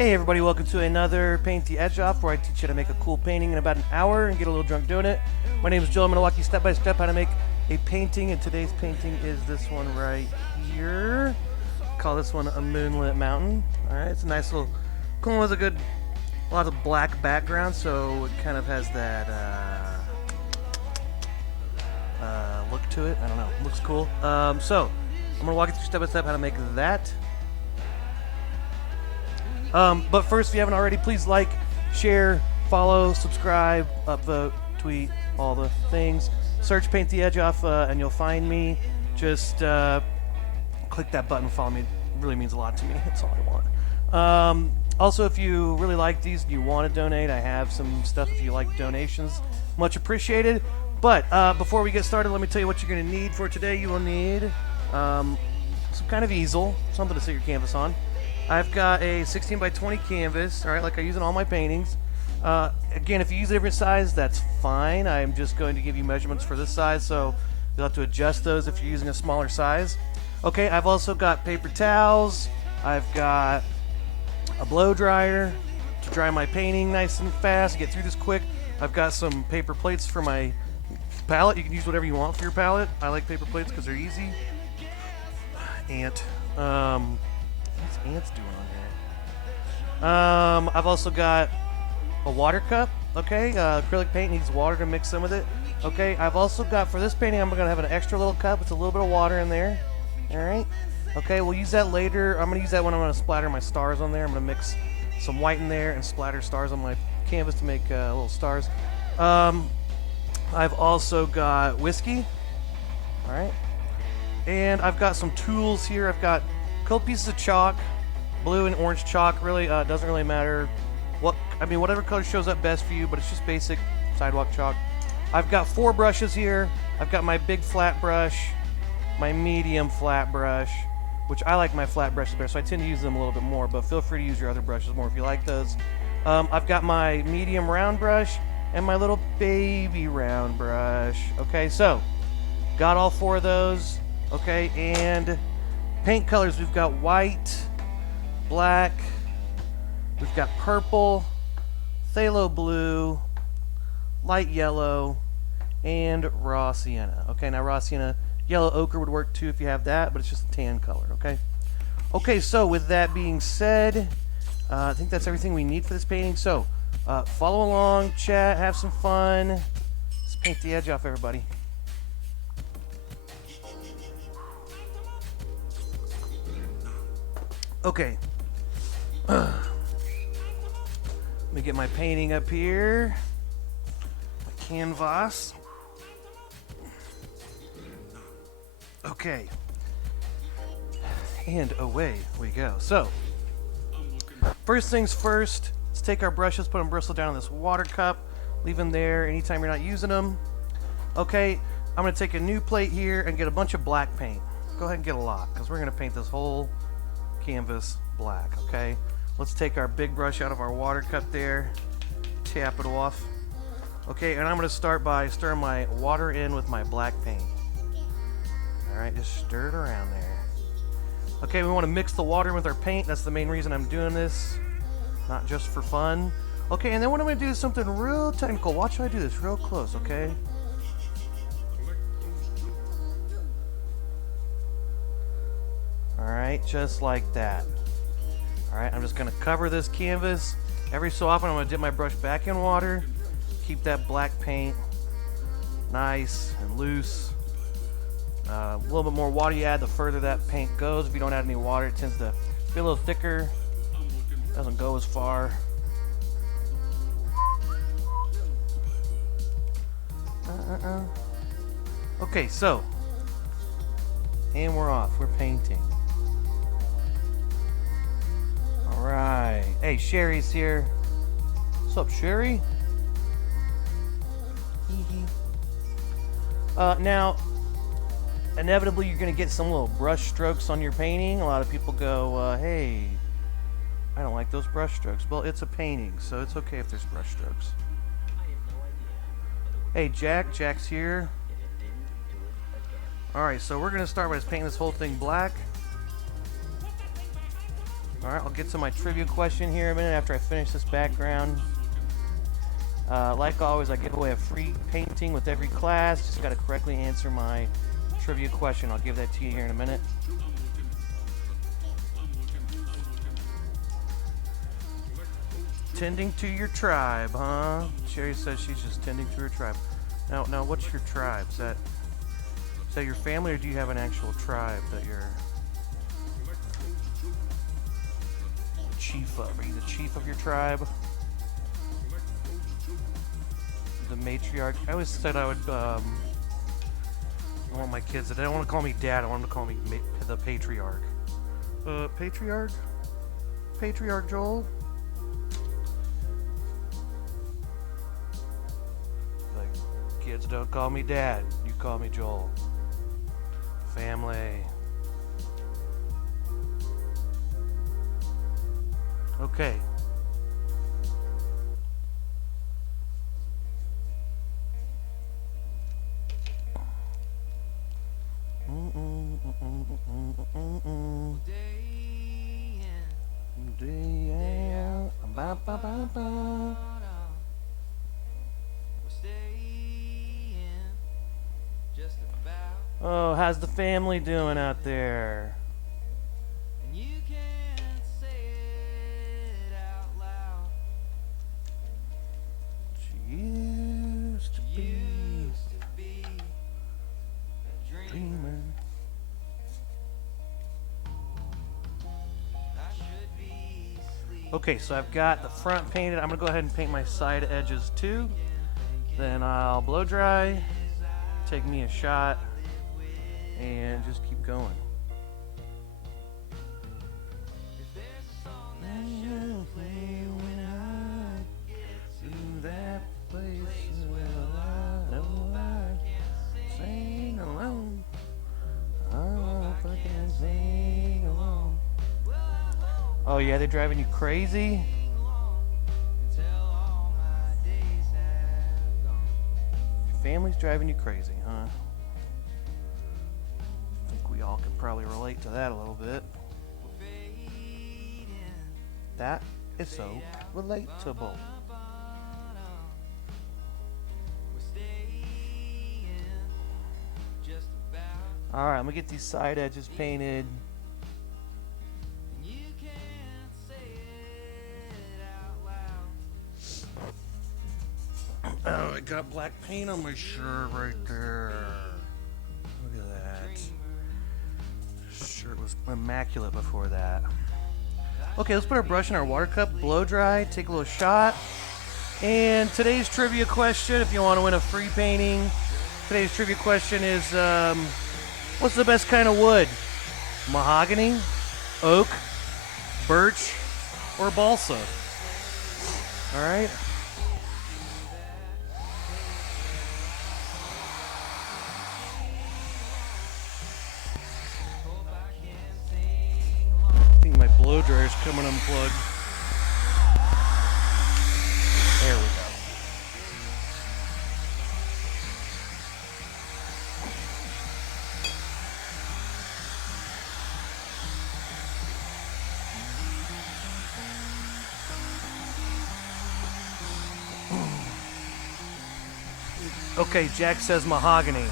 Hey everybody, welcome to another Paint the Edge Off, where I teach you how to make a cool painting in about an hour and get a little drunk doing it. My name is Joe. I'm going to walk you step by step how to make a painting, and today's painting is this one right here. Call this one a Moonlit Mountain. Alright, it's a nice little, cool one with a lot of black background, so it kind of has that look to it. I don't know, it looks cool. So, I'm going to walk you through step by step how to make that. But first, if you haven't already, please like, share, follow, subscribe, upvote, tweet, all the things. Search Paint the Edge Off and you'll find me. Just click that button, follow me. It really means a lot to me. That's all I want. Also, if you really like these and you want to donate, I have some stuff if you like donations. Much appreciated. But before we get started, let me tell you what you're going to need for today. You will need some kind of easel, something to sit your canvas on. I've got a 16 by 20 canvas, all right, like I use in all my paintings. Again, if you use a different size, that's fine. I'm just going to give you measurements for this size, so you'll have to adjust those if you're using a smaller size. Okay, I've also got paper towels. I've got a blow dryer to dry my painting nice and fast, get through this quick. I've got some paper plates for my palette. You can use whatever you want for your palette. I like paper plates because they're easy. What's ants doing on here? I've also got a water cup. Okay, acrylic paint needs water to mix some with it. Okay, I've also got, for this painting, I'm going to have an extra little cup with a little bit of water in there. Alright, okay, we'll use that later. I'm going to use that when I'm going to splatter my stars on there. I'm going to mix some white in there and splatter stars on my canvas to make little stars. I've also got whiskey. Alright, and I've got some tools here. I've got couple pieces of chalk, blue and orange chalk. Really, doesn't really matter whatever color shows up best for you, but it's just basic sidewalk chalk. I've got 4 brushes here. I've got my big flat brush, my medium flat brush, which I like my flat brushes better, so I tend to use them a little bit more, but feel free to use your other brushes more if you like those. I've got my medium round brush and my little baby round brush. Okay, so got all 4 of those. Okay, and paint colors, we've got white, black, we've got purple, phthalo blue, light yellow, and raw sienna. Okay, now raw sienna, yellow ochre would work too if you have that, but it's just a tan color, okay? Okay, so with that being said, I think that's everything we need for this painting. So, follow along, chat, have some fun. Let's paint the edge off, everybody. Okay, let me get my painting up here, my canvas. Okay, and away we go. So, first things first, let's take our brushes, put them bristle down in this water cup, leave them there anytime you're not using them. Okay, I'm going to take a new plate here and get a bunch of black paint. Go ahead and get a lot, because we're going to paint this whole canvas black. Okay, let's take our big brush out of our water cup there, tap it off. Okay, and I'm going to start by stirring my water in with my black paint. Alright, just stir it around there. Okay, we want to mix the water with our paint. That's the main reason I'm doing this, not just for fun. Okay, and then what I'm going to do is something real technical. Watch how I do this real close, okay? Alright, just like that. Alright, I'm just going to cover this canvas. Every so often I'm going to dip my brush back in water. Keep that black paint nice and loose. A little bit more water you add, the further that paint goes. If you don't add any water, it tends to be a little thicker. Doesn't go as far. Okay, so. And we're off. We're painting. Alright. Hey, Sherry's here. What's up, Sherry? Now, inevitably you're going to get some little brush strokes on your painting. A lot of people go, hey, I don't like those brush strokes. Well, it's a painting, so it's okay if there's brush strokes. Hey, Jack's here. Alright, so we're going to start by just painting this whole thing black. Alright, I'll get to my trivia question here in a minute after I finish this background. Like always, I give away a free painting with every class. Just gotta correctly answer my trivia question. I'll give that to you here in a minute. Tending to your tribe, huh? Sherry says she's just tending to her tribe. Now, what's your tribe? Is that your family, or do you have an actual tribe that you're the chief of? Are you the chief of your tribe? The matriarch? I always said I would, I want my kids, they don't want to call me dad, I want them to call me the patriarch. Patriarch? Patriarch Joel? Like, kids, don't call me dad, you call me Joel. Family. Okay. Oh, how's the family doing out there? She used to be a dreamer. Okay, so I've got the front painted. I'm gonna go ahead and paint my side edges too. Then I'll blow dry, take me a shot, and just keep going. Oh yeah, they're driving you crazy? Your family's driving you crazy, huh? I think we all can probably relate to that a little bit. That is so relatable. Alright, I'm gonna get these side edges painted. Oh, I got black paint on my shirt right there. Look at that. Shirt was immaculate before that. Okay, let's put our brush in our water cup, blow dry, take a little shot. And today's trivia question, if you want to win a free painting, today's trivia question is, what's the best kind of wood? Mahogany, oak, birch, or balsa? All right. I think my blow dryer's coming unplugged. There we go. Okay, Jack says mahogany.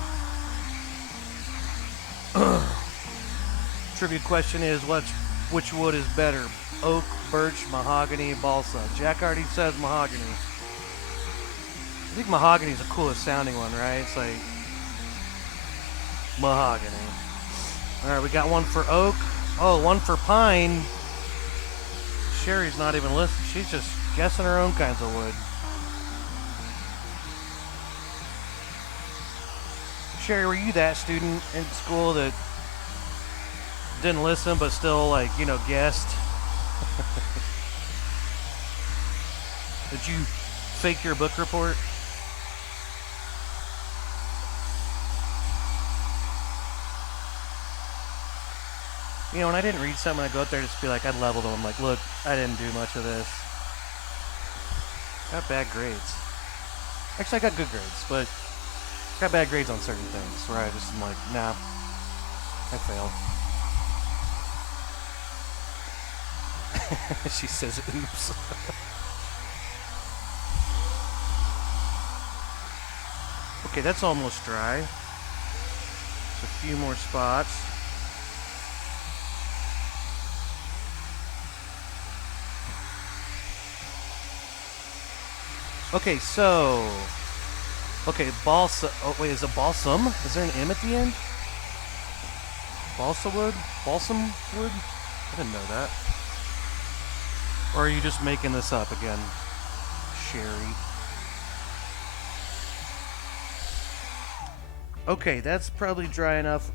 Trivia question is, which wood is better? Oak, birch, mahogany, balsa. Jack already says mahogany. I think mahogany is the coolest sounding one, right? It's like mahogany. Alright, we got one for oak. Oh, one for pine. Sherry's not even listening. She's just guessing her own kinds of wood. Sherry, were you that student in school that didn't listen but still, like, you know, guessed? Did you fake your book report? You know, when I didn't read something, I go out there just be like, I'd level them. I'm like, look, I didn't do much of this. Got bad grades. Actually, I got good grades, but got bad grades on certain things where I just am like, nah, I failed. She says, oops. Okay, that's almost dry. Just a few more spots. Okay, so... Okay, balsa... Oh, wait, is it balsam? Is there an M at the end? Balsa wood? Balsam wood? I didn't know that. Or are you just making this up again, Sherry? Okay, that's probably dry enough.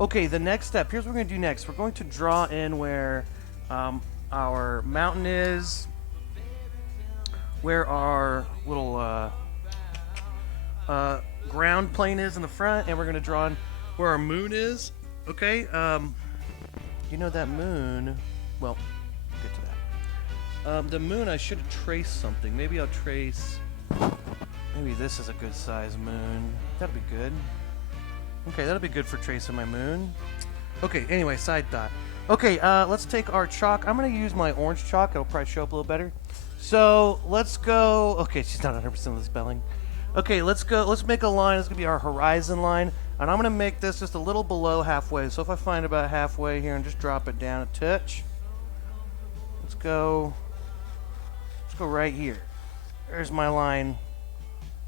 Okay, the next step. Here's what we're going to do next. We're going to draw in where our mountain is, where our little ground plane is in the front, and we're going to draw in where our moon is. Okay, you know that moon, well, we'll get to that. The moon, I should have traced something. Maybe I'll trace, maybe this is a good size moon. That'll be good. Okay, that'll be good for tracing my moon. Okay, anyway, side thought. Okay, let's take our chalk. I'm going to use my orange chalk. It'll probably show up a little better. So, let's go. Okay, she's not 100% of the spelling. Okay, let's go. Let's make a line. It's going to be our horizon line. And I'm going to make this just a little below halfway. So if I find about halfway here and just drop it down a touch. Let's go right here. There's my line.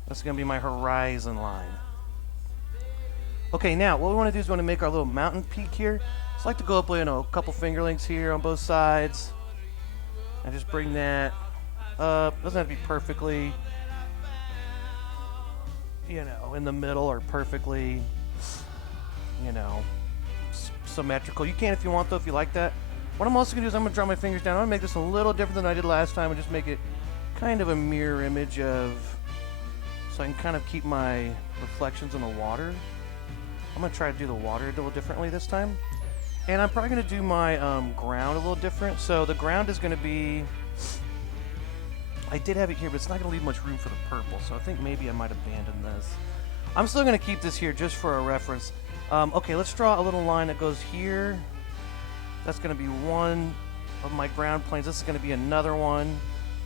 That's going to be my horizon line. Okay, now what we want to do is we want to make our little mountain peak here. Just like to go up, a couple finger lengths here on both sides. And just bring that up. Doesn't have to be perfectly, in the middle or perfectly, symmetrical. You can if you want, though, if you like that. What I'm also going to do is I'm going to draw my fingers down. I'm going to make this a little different than I did last time and just make it kind of a mirror image of, so I can kind of keep my reflections in the water. I'm going to try to do the water a little differently this time. And I'm probably going to do my ground a little different. So the ground is going to be, I did have it here, but it's not going to leave much room for the purple. So I think maybe I might abandon this. I'm still going to keep this here just for a reference. Okay, let's draw a little line that goes here. That's going to be one of my ground planes. This is going to be another one.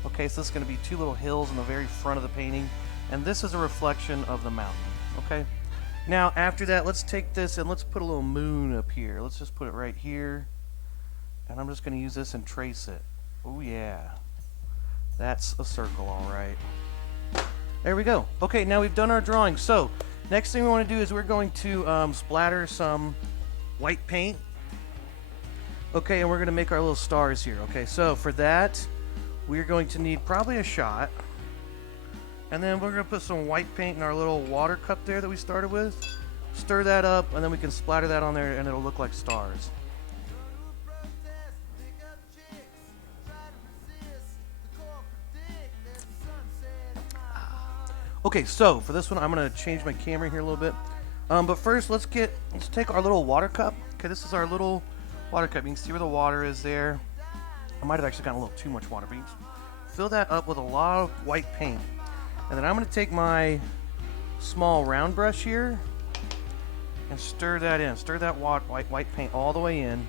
Okay, so this is going to be two little hills in the very front of the painting. And this is a reflection of the mountain. Okay. Now, after that, let's take this and let's put a little moon up here. Let's just put it right here. And I'm just going to use this and trace it. Oh, yeah. That's a circle, all right. There we go. Okay, now we've done our drawing. So, next thing we want to do is we're going to splatter some white paint. Okay, and we're going to make our little stars here. Okay, so for that, we're going to need probably a shot. And then we're going to put some white paint in our little water cup there that we started with. Stir that up, and then we can splatter that on there, and it'll look like stars. Okay, so for this one, I'm going to change my camera here a little bit. But first, let's take our little water cup. Okay, this is our little water cup. You can see where the water is there. I might have actually gotten a little too much water, but you can fill that up with a lot of white paint. And then I'm going to take my small round brush here and stir that in. Stir that white paint all the way in.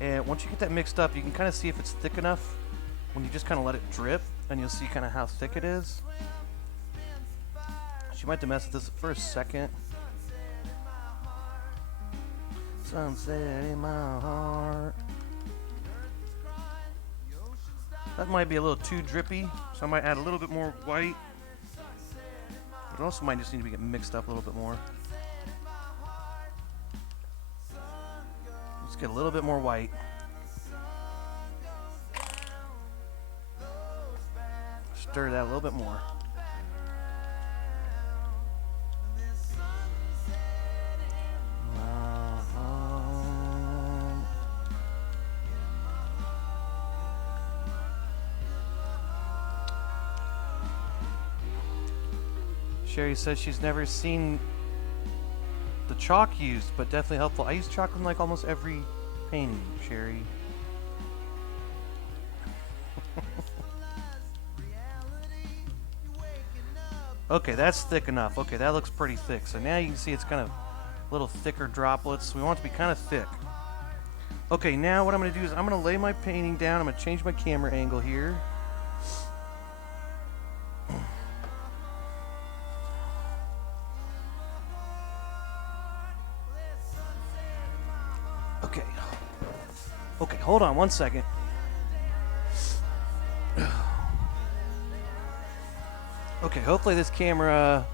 And once you get that mixed up, you can kind of see if it's thick enough when you just kind of let it drip, and you'll see kind of how thick it is. So you might have to mess with this for a second. Sunset in my heart. That might be a little too drippy, so I might add a little bit more white. But it also might just need to get mixed up a little bit more. Let's get a little bit more white. Stir that a little bit more. Sherry says she's never seen the chalk used, but definitely helpful. I use chalk in like almost every painting, Sherry. Okay, that's thick enough. Okay, that looks pretty thick. So now you can see it's kind of little thicker droplets. We want it to be kind of thick. Okay, now what I'm going to do is I'm going to lay my painting down. I'm going to change my camera angle here. Okay. Okay, hold on one second. Okay, hopefully this camera...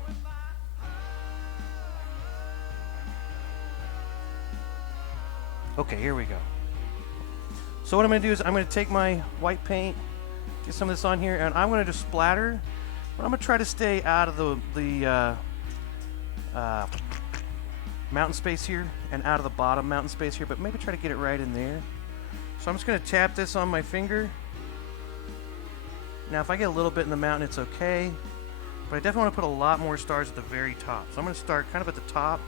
Okay, here we go. So what I'm going to do is I'm going to take my white paint, get some of this on here, and I'm going to just splatter. But I'm going to try to stay out of the mountain space here and out of the bottom mountain space here, but maybe try to get it right in there. So I'm just going to tap this on my finger. Now if I get a little bit in the mountain, it's okay. But I definitely want to put a lot more stars at the very top. So I'm going to start kind of at the top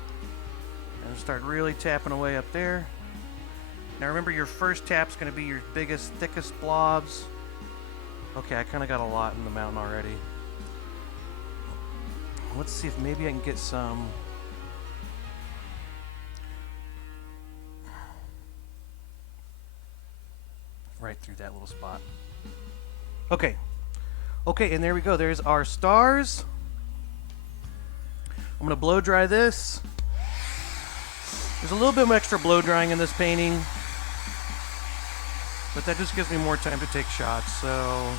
and start really tapping away up there. Now remember, your first tap's going to be your biggest, thickest blobs. Okay, I kind of got a lot in the mountain already. Let's see if maybe I can get some... right through that little spot. Okay. Okay, and there we go. There's our stars. I'm going to blow dry this. There's a little bit of extra blow drying in this painting, but that just gives me more time to take shots, so...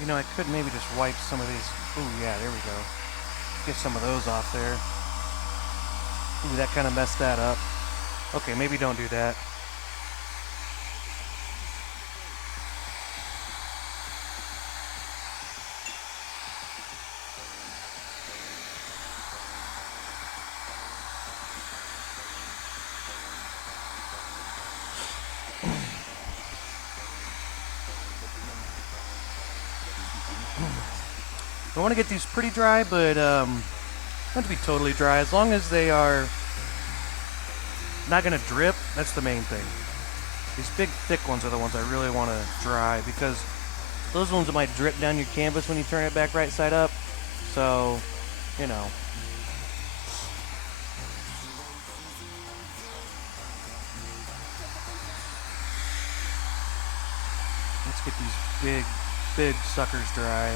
You know, I could maybe just wipe some of these... Ooh, yeah, there we go. Get some of those off there. Ooh, that kind of messed that up. Okay, maybe don't do that. I want to get these pretty dry, but not to be totally dry. As long as they are not going to drip, that's the main thing. These big, thick ones are the ones I really want to dry, because those ones might drip down your canvas when you turn it back right side up. So, you know. Let's get these big, big suckers dry.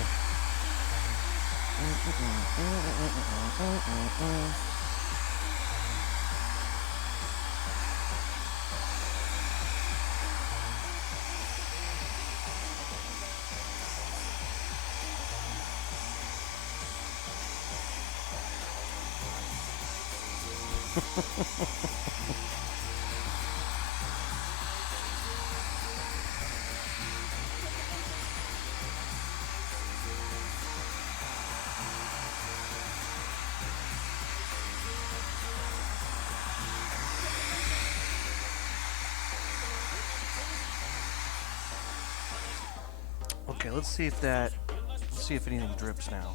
Okay, let's see if anything drips now.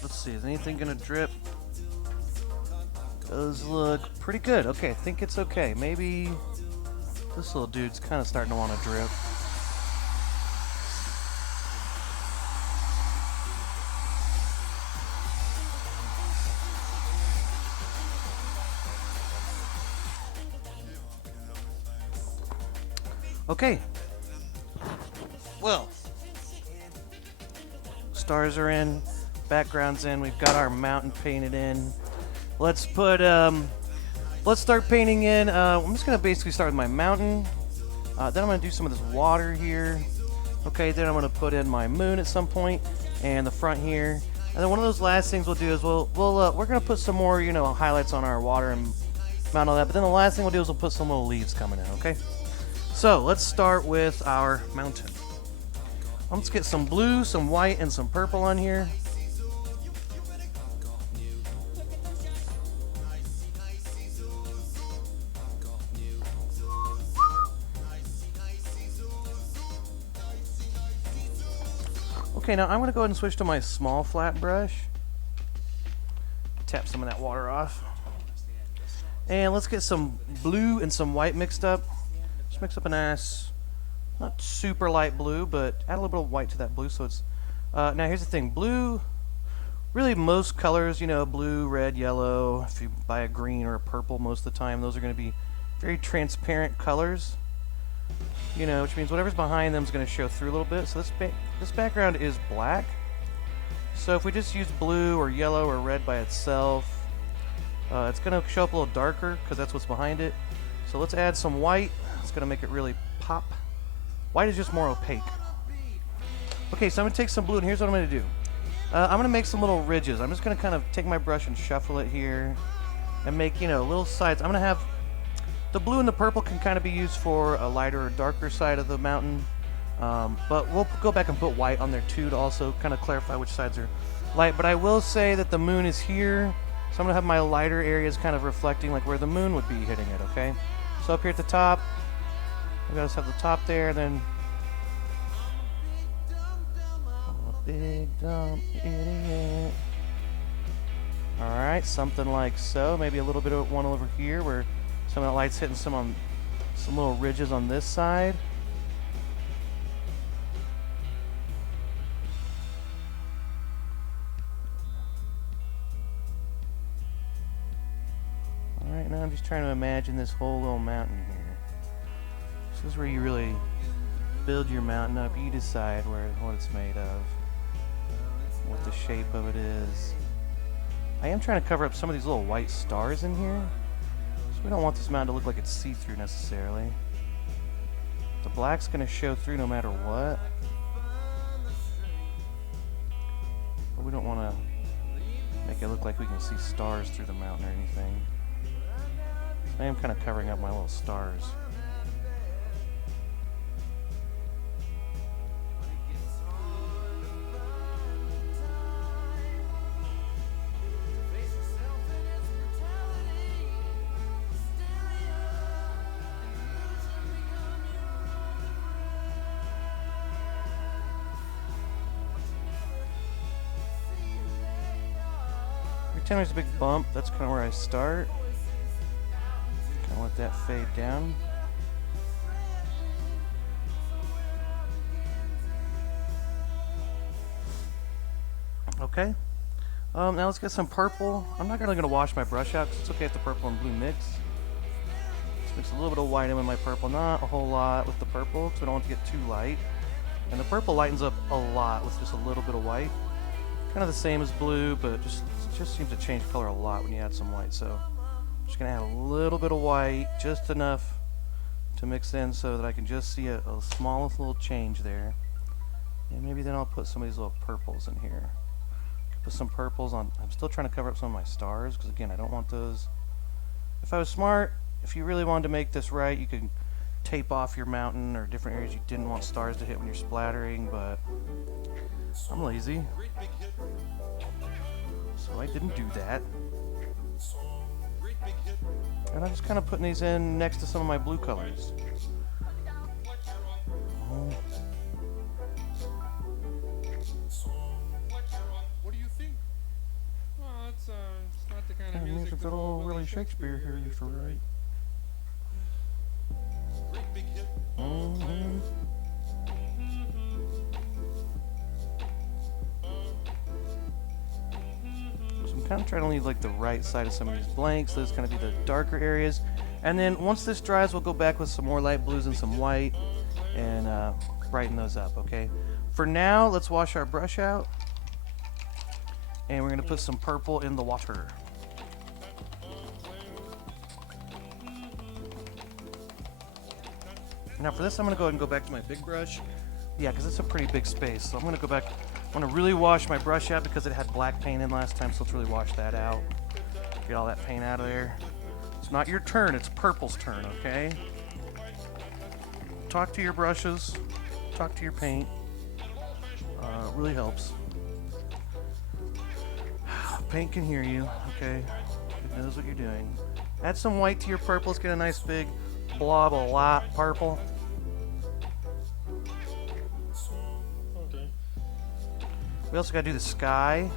Let's see, is anything gonna drip? Does look pretty good. Okay, I think it's okay. Maybe this little dude's kind of starting to want to drip. Okay. Well, stars are in, background's in, we've got our mountain painted in. Let's start painting in. I'm just gonna basically start with my mountain. Then I'm gonna do some of this water here. Okay, then I'm gonna put in my moon at some point and the front here. And then one of those last things we'll do is we're gonna put some more, highlights on our water and mount all that. But then the last thing we'll do is we'll put some little leaves coming in. Okay. So let's start with our mountain. Let's get some blue, some white, and some purple on here. Okay, now I'm going to go ahead and switch to my small flat brush. Tap some of that water off. And let's get some blue and some white mixed up. Just mix up a nice, not super light blue, but add a little bit of white to that blue so it's... now here's the thing, blue, really most colors, you know, blue, red, yellow, if you buy a green or a purple most of the time, those are going to be very transparent colors. You know, which means whatever's behind them is going to show through a little bit. So this background is black. So if we just use blue or yellow or red by itself, it's going to show up a little darker because that's what's behind it. So let's add some white. It's going to make it really pop. White is just more opaque. Okay, so I'm going to take some blue, and here's what I'm going to do. I'm going to make some little ridges. I'm just going to kind of take my brush and shuffle it here and make, you know, little sides. I'm going to have the blue and the purple can kind of be used for a lighter or darker side of the mountain. But we'll go back and put white on there too to also kind of clarify which sides are light. But I will say that the moon is here, so I'm going to have my lighter areas kind of reflecting like where the moon would be hitting it, okay? So up here at the top, we gotta have the top there, then I'm a big dumb idiot. Alright, something like so. Maybe a little bit of one over here where some of that light's hitting some little ridges on this side. Alright, now I'm just trying to imagine this whole little mountain here. This is where you really build your mountain up. You decide what it's made of, what the shape of it is. I am trying to cover up some of these little white stars in here. We don't want this mountain to look like it's see-through necessarily. The black's going to show through no matter what. But we don't want to make it look like we can see stars through the mountain or anything. So I am kind of covering up my little stars. Every time there's a big bump, that's kind of where I start. Kind of let that fade down. Okay. Now let's get some purple. I'm not really going to wash my brush out because it's okay if the purple and blue mix. Let's mix a little bit of white in with my purple. Not a whole lot with the purple because we don't want to get too light. And the purple lightens up a lot with just a little bit of white. Kind of the same as blue, but it just seems to change color a lot when you add some white. So I'm just going to add a little bit of white, just enough to mix in so that I can just see a smallest little change there. And maybe then I'll put some of these little purples in here. Put some purples on. I'm still trying to cover up some of my stars because again, I don't want those. If I was smart, if you really wanted to make this right, you could tape off your mountain or different areas you didn't want stars to hit when you're splattering, but I'm lazy, so I didn't do that. And I'm just kind of putting these in next to some of my blue colors. What do you think? Well, it's not the kind of music that all Willie Shakespeare here used to write. great big hit. So I'm kind of trying to leave like the right side of some of these blanks. Those kind of be the darker areas. And then once this dries, we'll go back with some more light blues and some white and brighten those up, okay? For now, let's wash our brush out. And we're going to put some purple in the water. Now for this, I'm going to go ahead and go back to my big brush. Yeah, because it's a pretty big space. So I'm going to go back. I want to really wash my brush out because it had black paint in last time, so let's really wash that out. Get all that paint out of there. It's not your turn, it's purple's turn, okay? Talk to your brushes. Talk to your paint. It really helps. Paint can hear you, okay? It knows what you're doing. Add some white to your purple. Let's get a nice big blob of light purple. Okay. We also got to do the sky.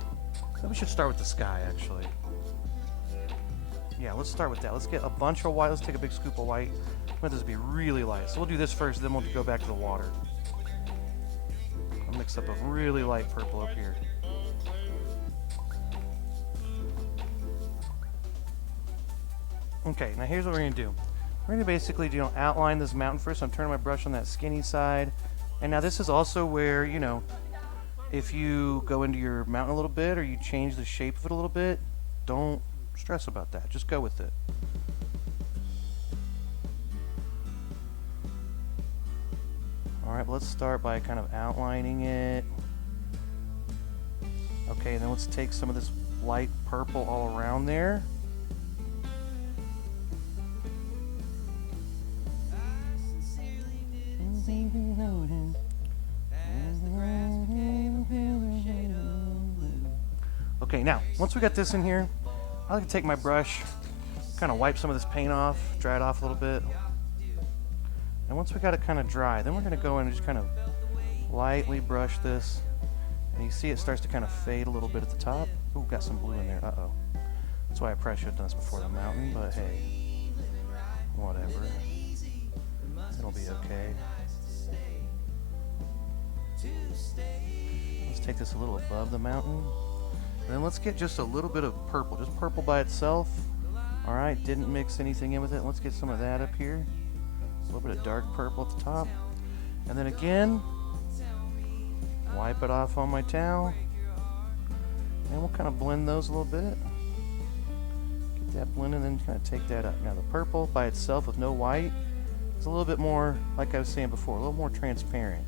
So we should start with the sky, actually. Yeah, let's start with that. Let's get a bunch of white. Let's take a big scoop of white. Let this be really light. So we'll do this first, then we'll go back to the water. I'll mix up a really light purple up here. Okay, now here's what we're going to do. We're going to basically, outline this mountain first. I'm turning my brush on that skinny side. And now this is also where, if you go into your mountain a little bit or you change the shape of it a little bit, don't stress about that. Just go with it. Alright, let's start by kind of outlining it. Okay, and then let's take some of this light purple all around there. Okay, now, once we got this in here, I like to take my brush, kind of wipe some of this paint off, dry it off a little bit. And once we got it kind of dry, then we're going to go in and just kind of lightly brush this. And you see it starts to kind of fade a little bit at the top. Ooh, got some blue in there. Uh-oh. That's why I probably should have done this before the mountain, but hey, whatever. It'll be okay. Let's take this a little above the mountain. And then let's get just a little bit of purple, just purple by itself. Alright, didn't mix anything in with it. Let's get some of that up here. A little bit of dark purple at the top. And then again, wipe it off on my towel. And we'll kind of blend those a little bit. Get that blended and then kind of take that up. Now the purple by itself with no white is a little bit more, like I was saying before, a little more transparent.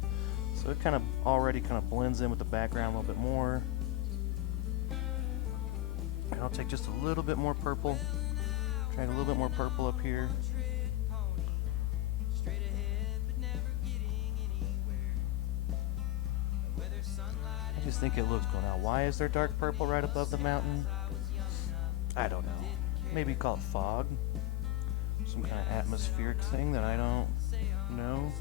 So it kind of already kind of blends in with the background a little bit more. And I'll take just a little bit more purple. Try a little bit more purple up here. I just think it looks cool. Now, why is there dark purple right above the mountain? I don't know. Maybe call it fog. Some kind of atmospheric thing that I don't know.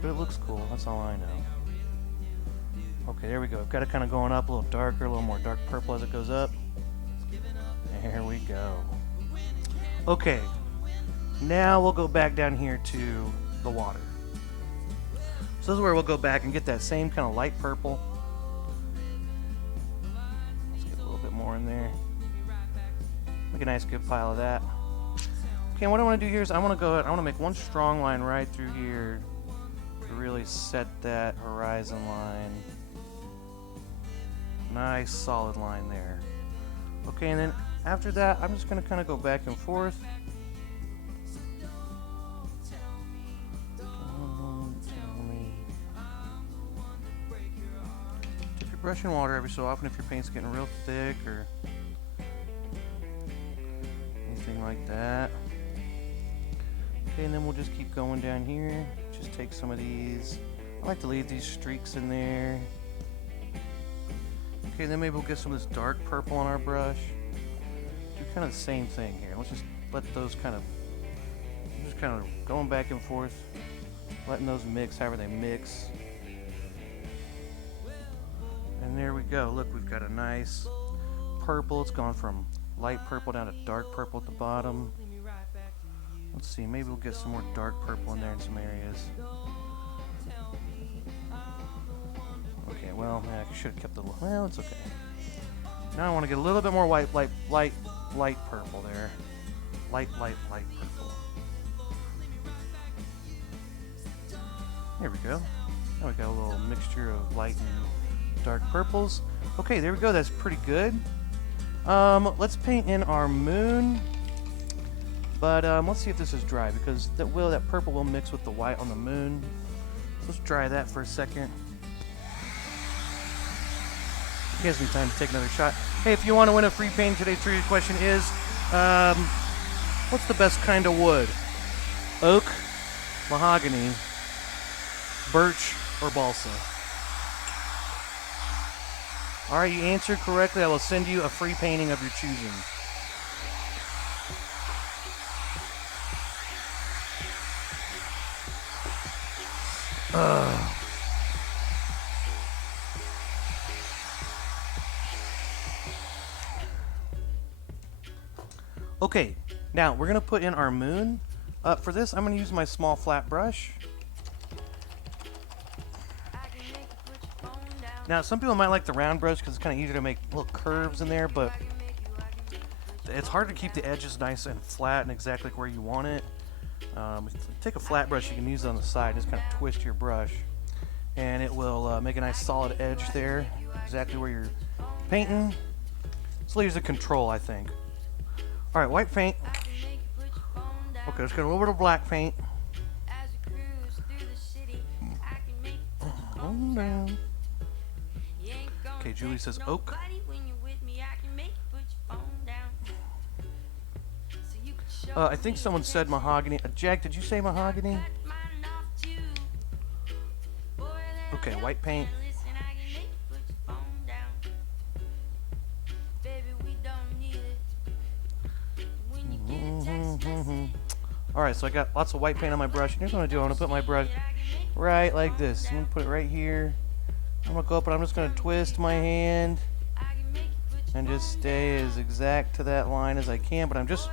But it looks cool. That's all I know. Okay, there we go. I've got it kind of going up a little darker, a little more dark purple as it goes up. There we go. Okay, now we'll go back down here to the water. So this is where we'll go back and get that same kind of light purple. Let's get a little bit more in there. Make a nice good pile of that. Okay, and what I want to do here is I want to make one strong line right through here to really set that horizon line. Nice solid line there. Okay, and then after that, I'm just going to kind of go back and forth. Dip your brush in water every so often if your paint's getting real thick or anything like that. Okay, and then we'll just keep going down here. Just take some of these. I like to leave these streaks in there. Okay, then maybe we'll get some of this dark purple on our brush. Do kind of the same thing here. Let's just let those kind of going back and forth, letting those mix however they mix. And there we go. Look, we've got a nice purple. It's gone from light purple down to dark purple at the bottom. Let's see, maybe we'll get some more dark purple in there in some areas. Okay, well, I should have kept the, well, it's okay. Now I want to get a little bit more light purple there. Light purple. There we go. Now we got a little mixture of light and dark purples. Okay, there we go. That's pretty good. Let's paint in our moon. But let's see if this is dry, because that purple will mix with the white on the moon. So let's dry that for a second. You guys need time to take another shot. Hey, if you want to win a free painting, today's trivia question is, what's the best kind of wood? Oak, mahogany, birch, or balsa? Alright, you answered correctly. I will send you a free painting of your choosing. Okay, now we're gonna put in our moon. For this, I'm gonna use my small flat brush. Now, some people might like the round brush because it's kind of easier to make little curves in there, but it's hard to keep the edges nice and flat and exactly where you want it. If you take a flat brush, you can use it on the side, just kind of twist your brush, and it will make a nice solid edge there, exactly where you're painting. This leaves the control, I think. All right, white paint. Okay, let's go a little bit of black paint. Down. Okay, Julie says oak. I think someone said mahogany. Jack, did you say mahogany? Okay, white paint. Alright, so I got lots of white paint on my brush. Here's what I'm going to do. I'm going to put my brush right like this. I'm going to put it right here. I'm going to go up and I'm just going to twist my hand and just stay as exact to that line as I can, but I'm just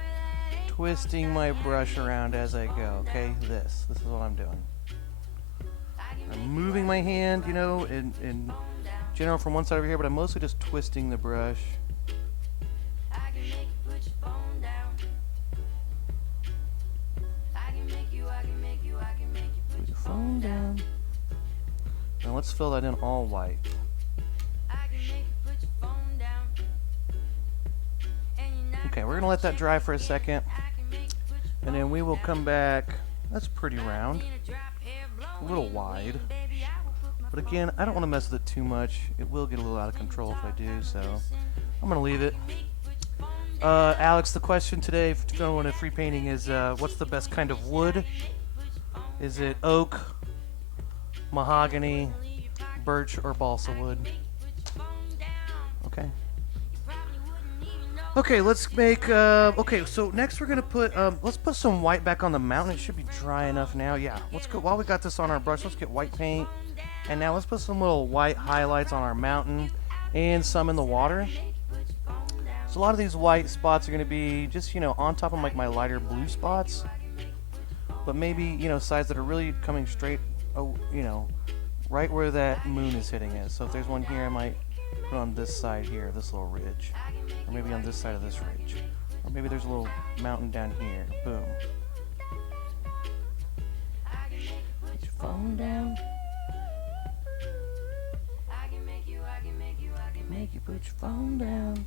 twisting my brush around as I go, okay? This is what I'm doing. I'm moving my hand, you know, in general from one side over here, but I'm mostly just twisting the brush. Put your phone down. Now let's fill that in all white. Okay, we're gonna let that dry for a second, and then we will come back. That's pretty round, a little wide, but again, I don't want to mess with it too much. It will get a little out of control if I do, so I'm gonna leave it. Alex, the question today for going to free painting is, what's the best kind of wood? Is it oak, mahogany, birch, or balsa wood? Okay. Okay, let's make, okay, so next we're gonna put, let's put some white back on the mountain. It should be dry enough now. Yeah, let's go, while we got this on our brush, let's get white paint. And now let's put some little white highlights on our mountain and some in the water. So a lot of these white spots are gonna be just, you know, on top of like my lighter blue spots. But maybe, you know, sides that are really coming straight, oh, you know, right where that moon is hitting it. So if there's one here, I might put on this side here, this little ridge. Or maybe on this side of this ridge. Or maybe there's a little mountain down here. Boom. Put your phone down. Make you put your phone down.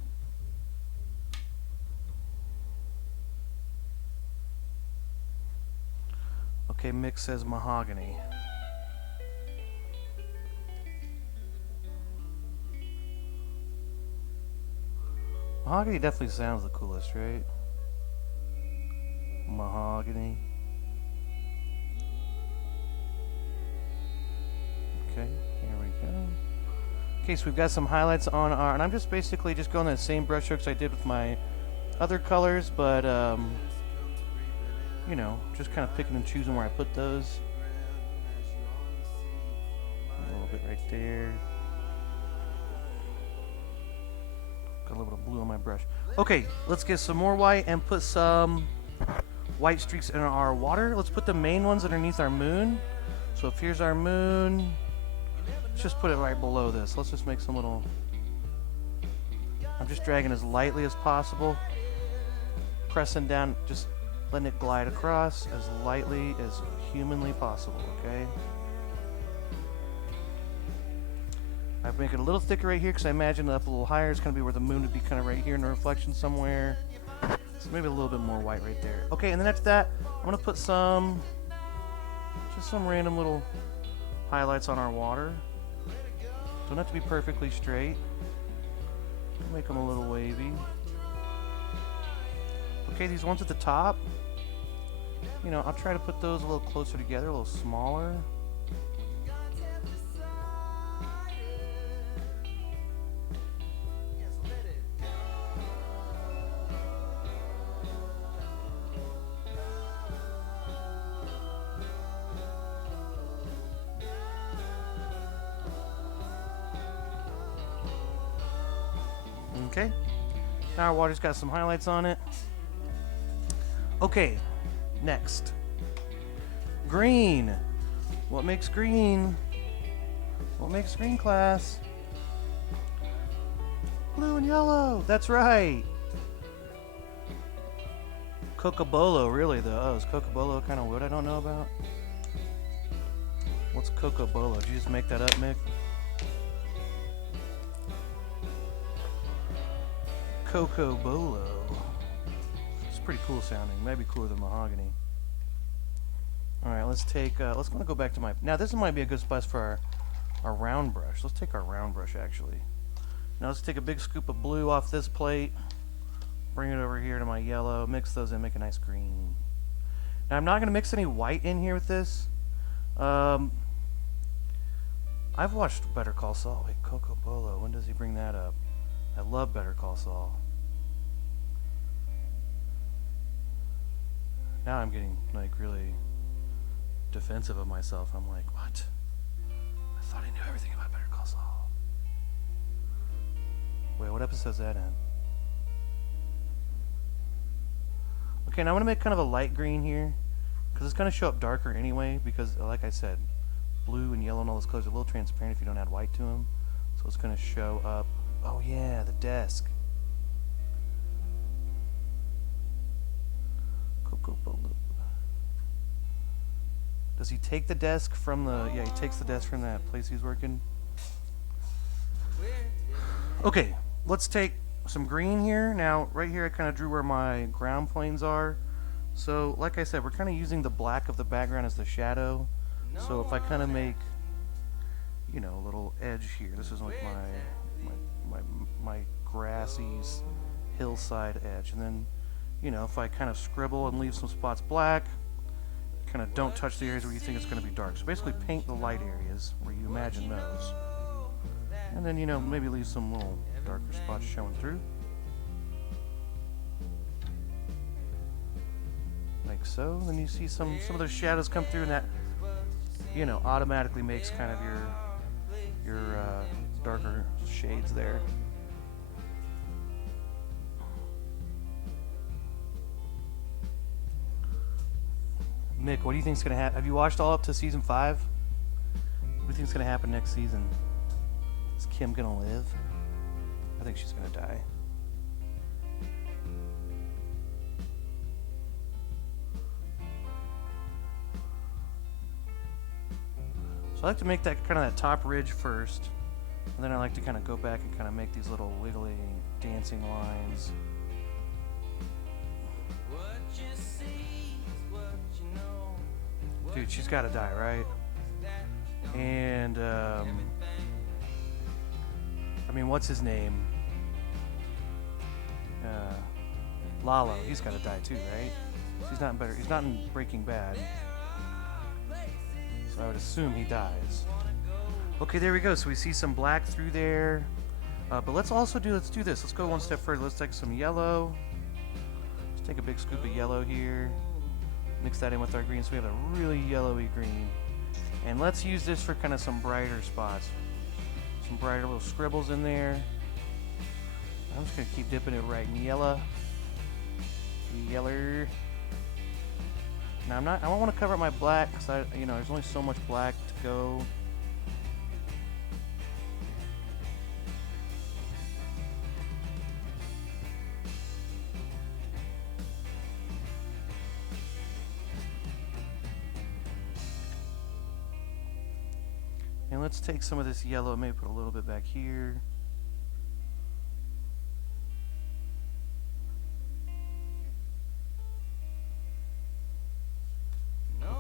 Okay, Mick says mahogany. Mahogany definitely sounds the coolest, right? Mahogany. Okay, here we go. Okay, so we've got some highlights on our, and I'm just basically just going the same brush strokes I did with my other colors, but you know, just kind of picking and choosing where I put those. A little bit right there. Got a little bit of blue on my brush. Okay, let's get some more white and put some white streaks in our water. Let's put the main ones underneath our moon. So if here's our moon, let's just put it right below this. Let's just make some little, I'm just dragging as lightly as possible, pressing down, just letting it glide across as lightly as humanly possible, okay? I make it a little thicker right here because I imagine up a little higher is going to be where the moon would be kind of right here in the reflection somewhere. So maybe a little bit more white right there. Okay, and then after that, I'm going to put some, just some random little highlights on our water. Don't have to be perfectly straight. Make them a little wavy. Okay, these ones at the top, you know, I'll try to put those a little closer together, a little smaller. Okay, now our water's got some highlights on it. Okay, next. Green. What makes green? What makes green, class? Blue and yellow. That's right. Cocobolo, really though. Oh, is Cocobolo kind of what I don't know about? What's Cocobolo? Did you just make that up, Mick? Cocobolo. It's pretty cool sounding. Maybe cooler than mahogany. All right, let's take. Let's go back to my. Now this might be a good spot for our round brush. Let's take our round brush actually. Now let's take a big scoop of blue off this plate. Bring it over here to my yellow. Mix those in. Make a nice green. Now I'm not going to mix any white in here with this. I've watched Better Call Saul. Wait, Cocobolo. When does he bring that up? I love Better Call Saul. Now I'm getting like really defensive of myself. I'm like, what? I thought I knew everything about Better Call Saul. Wait, what episode's that in? Okay, now I'm going to make kind of a light green here, because it's going to show up darker anyway, because like I said, blue and yellow and all those colors are a little transparent if you don't add white to them. So it's going to show up, oh yeah, the desk. Does he take the desk from the, yeah, he takes the desk from that place he's working. Okay, let's take some green here. Now, right here I kind of drew where my ground planes are. So, like I said, we're kind of using the black of the background as the shadow. So if I kind of make, you know, a little edge here. This is like my grassy hillside edge. And then, you know, if I kind of scribble and leave some spots black, kind of don't touch the areas where you think it's going to be dark. So basically paint the light areas where you imagine those. And then, you know, maybe leave some little darker spots showing through. Like so. Then you see some of those shadows come through, and that, you know, automatically makes kind of your darker shades there. Mick, what do you think's gonna happen? Have you watched all up to season 5? What do you think's gonna happen next season? Is Kim gonna live? I think she's gonna die. So I like to make that kind of that top ridge first, and then I like to kind of go back and kind of make these little wiggly dancing lines. Dude, she's got to die, right? And I mean, what's his name? Lalo. He's got to die too, right? He's not better. He's not in Breaking Bad. So I would assume he dies. Okay, there we go. So we see some black through there. But let's do this. Let's go one step further. Let's take some yellow. Let's take a big scoop of yellow here. Mix that in with our green so we have a really yellowy green. And let's use this for kind of some brighter spots. Some brighter little scribbles in there. I'm just going to keep dipping it right in yellow. Yeller. Now I don't want to cover up my black because you know, there's only so much black to go. And let's take some of this yellow, maybe put a little bit back here.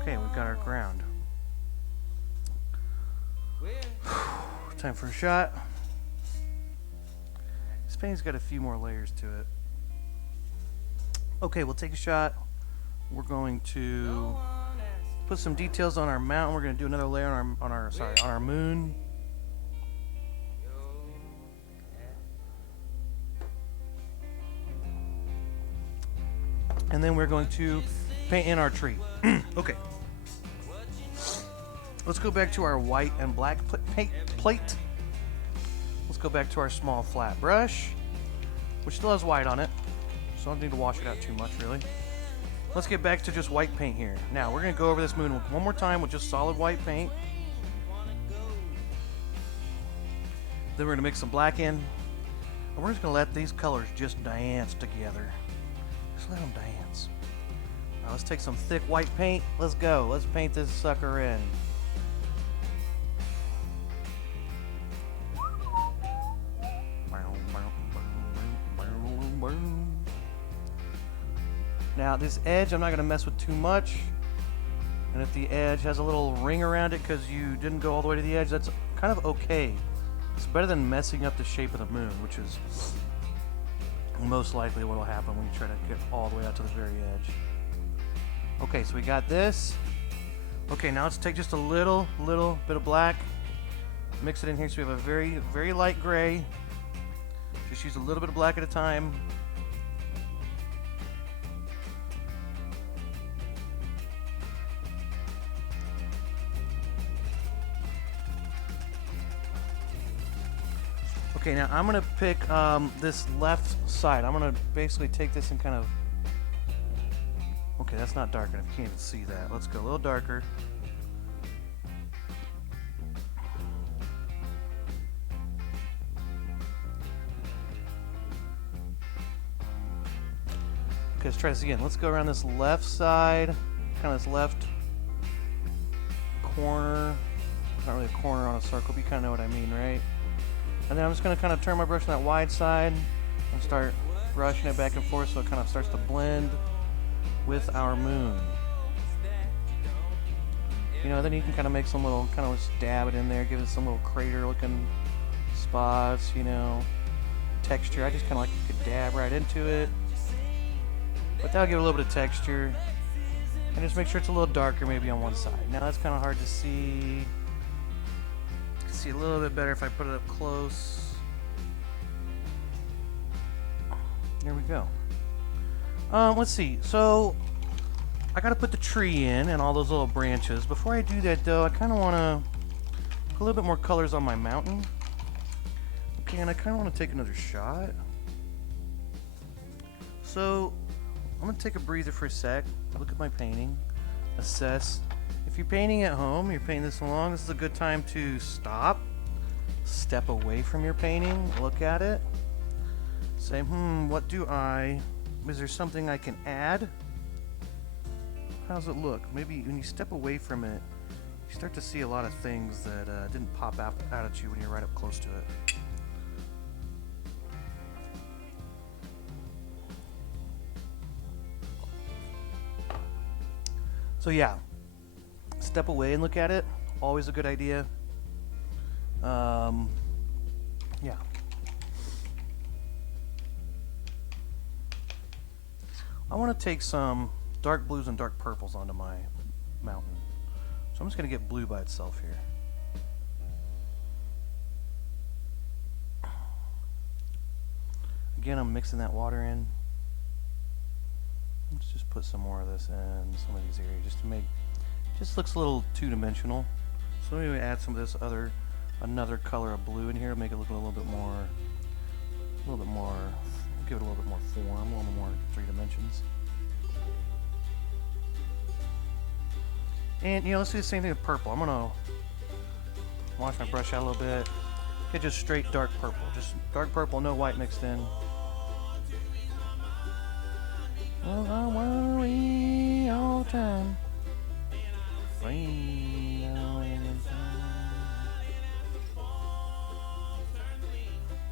Okay, we've got our ground. Time for a shot. This painting's got a few more layers to it. Okay, we'll take a shot. We're going to put some details on our mountain. We're going to do another layer on our moon. And then we're going to paint in our tree. Okay. Let's go back to our white and black plate. Let's go back to our small flat brush, which still has white on it, so I don't need to wash it out too much, really. let's get back to just white paint here. Now, we're going to go over this moon one more time with just solid white paint. Then we're going to mix some black in. And we're just going to let these colors just dance together. Just let them dance. Now, let's take some thick white paint. Let's go. Let's paint this sucker in. Now this edge I'm not going to mess with too much, and if the edge has a little ring around it because you didn't go all the way to the edge, that's kind of okay. It's better than messing up the shape of the moon, which is most likely what will happen when you try to get all the way out to the very edge. Okay, so we got this. Okay, now let's take just a little bit of black, mix it in here so we have a very light gray. Just use a little bit of black at a time. Okay, now I'm going to pick this left side. I'm going to basically take this and kind of... Okay, that's not dark enough. You can't even see that. Let's go a little darker. Okay, let's try this again. Let's go around this left side, kind of this left corner. Not really a corner on a circle, but you kind of know what I mean, right? And then I'm just going to kind of turn my brush on that wide side and start brushing it back and forth so it kind of starts to blend with our moon. You know, then you can kind of make some little, kind of just dab it in there, give it some little crater looking spots, you know, texture. I just kind of like to dab right into it. But that'll give it a little bit of texture. And just make sure it's a little darker maybe on one side. Now that's kind of hard to see. See a little bit better if I put it up close. There we go. Let's see. So I gotta put the tree in and all those little branches. Before I do that though, I kind of want to put a little bit more colors on my mountain. Okay, and I kind of want to take another shot. So I'm gonna take a breather for a sec. Look at my painting. Assess. If you're painting at home, you're painting this along, this is a good time to stop, step away from your painting, look at it, say, is there something I can add? How does it look? Maybe when you step away from it, you start to see a lot of things that didn't pop out at you when you're right up close to it. So yeah. Step away and look at it. Always a good idea. Yeah. I want to take some dark blues and dark purples onto my mountain. So I'm just going to get blue by itself here. Again, I'm mixing that water in. Let's just put some more of this in some of these areas just to make... Just looks a little two-dimensional. So maybe we add some of this another color of blue in here to make it look a little bit more, give it a little bit more form, a little more 3 dimensions. And you know, let's do the same thing with purple. I'm gonna wash my brush out a little bit. Get just straight dark purple, just dark purple, no white mixed in. Well, I worry all the time.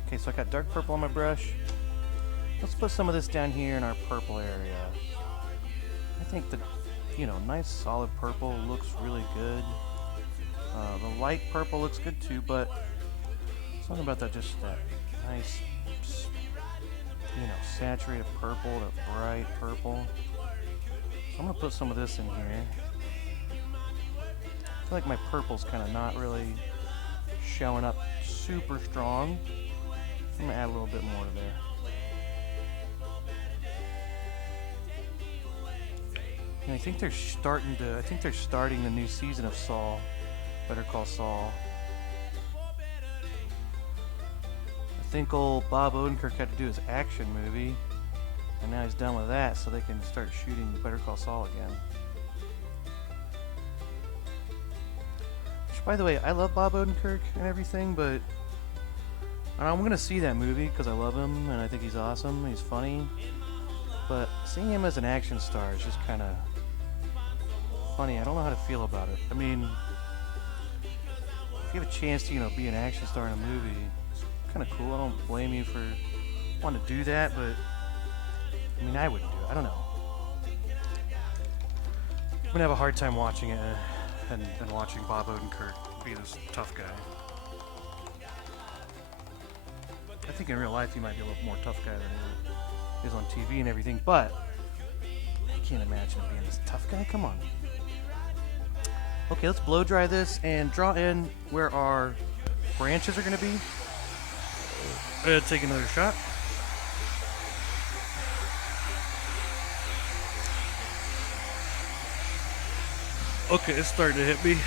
Okay, so I got dark purple on my brush. Let's put some of this down here in our purple area. I think the, nice solid purple looks really good. The light purple looks good too, but something about that, just that nice, saturated purple, that bright purple. So I'm gonna put some of this in here. I feel like my purple's kind of not really showing up super strong. I'm gonna add a little bit more to there. And I think they're starting the new season of Saul, Better Call Saul. I think old Bob Odenkirk had to do his action movie, and now guy's done with that so they can start shooting Better Call Saul again. Which, by the way, I love Bob Odenkirk and everything, but I'm going to see that movie because I love him and I think he's awesome. He's funny. But seeing him as an action star is just kind of funny. I don't know how to feel about it. I mean, if you have a chance to, be an action star in a movie, it's kind of cool. I don't blame you for wanting to do that, but I mean, I wouldn't do it. I don't know. I'm going to have a hard time watching it and watching Bob Odenkirk be this tough guy. I think in real life he might be a little more tough guy than he is on TV and everything, but I can't imagine him being this tough guy. Come on. Okay, let's blow dry this and draw in where our branches are going to be. Take another shot. Okay, it's starting to hit me.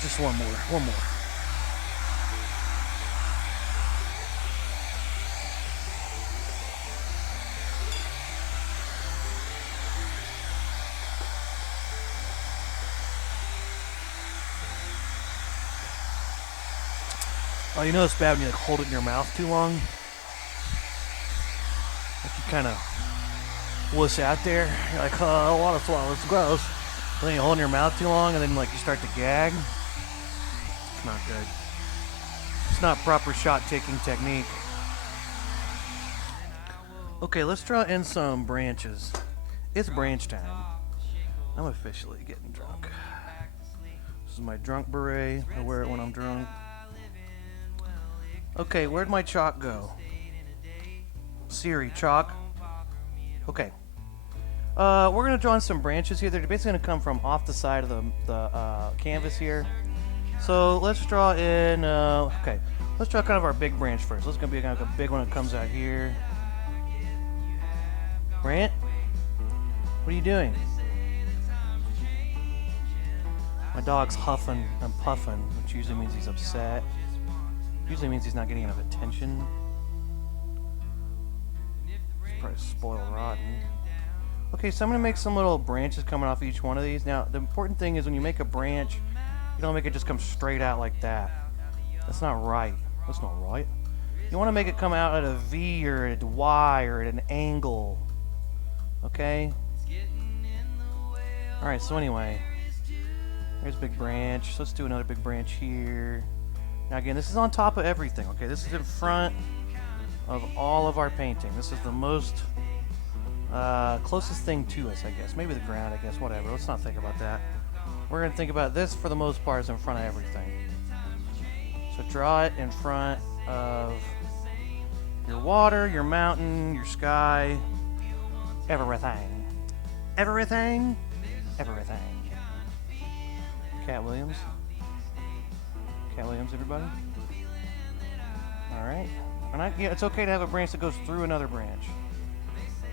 Just one more. Oh, you know it's bad when you hold it in your mouth too long? Like you kind of wuss out there. You're like, oh, I don't want to swallow, it's gross. But then you hold it in your mouth too long and then you start to gag. It's not good. It's not proper shot taking technique. Okay, let's draw in some branches. It's branch time. I'm officially getting drunk. This is my drunk beret. I wear it when I'm drunk. Okay, where'd my chalk go? Siri, chalk. Okay. We're going to draw in some branches here. They're basically going to come from off the side of the canvas here. So let's draw in, okay. Let's draw kind of our big branch first. This is going to be kind of a big one that comes out here. Brant? What are you doing? My dog's huffing and puffing, which usually means he's upset. Usually means he's not getting enough attention. He's probably spoiled rotten. Okay, so I'm going to make some little branches coming off each one of these. Now, the important thing is when you make a branch, you don't make it just come straight out like that. That's not right. That's not right. You want to make it come out at a V or a Y or at an angle. Okay? Alright, so anyway. Here's a big branch. So let's do another big branch here. Now again, this is on top of everything, okay? This is in front of all of our painting. This is the most closest thing to us, I guess. Maybe the ground, I guess, whatever. Let's not think about that. We're going to think about this for the most part is in front of everything. So draw it in front of your water, your mountain, your sky, everything. Everything? Everything. Cat Williams. Cat Williams, everybody. Alright. And yeah, it's okay to have a branch that goes through another branch.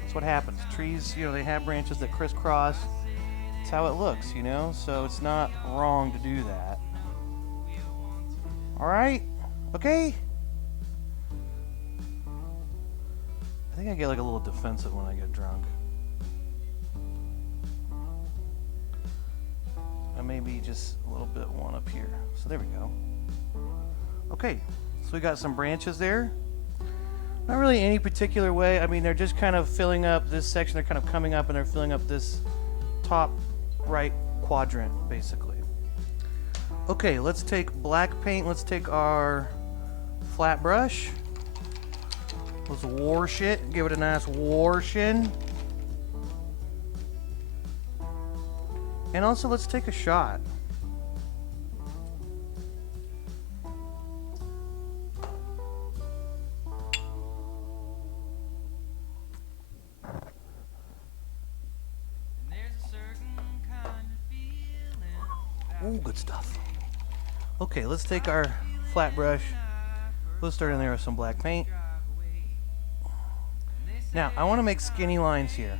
That's what happens. Trees, they have branches that crisscross. That's how it looks, So it's not wrong to do that. Alright? Okay? I think I get a little defensive when I get drunk. And maybe just a little bit one up here. So there we go. Okay, so we got some branches there. Not really any particular way. I mean, they're just kind of filling up this section. They're kind of coming up and they're filling up this top right quadrant, basically. Okay, let's take black paint. Let's take our flat brush. Let's wash it. Give it a nice washing. And also, let's take a shot. Ooh, good stuff. Okay, let's take our flat brush. Let's start in there with some black paint. Now, I want to make skinny lines here.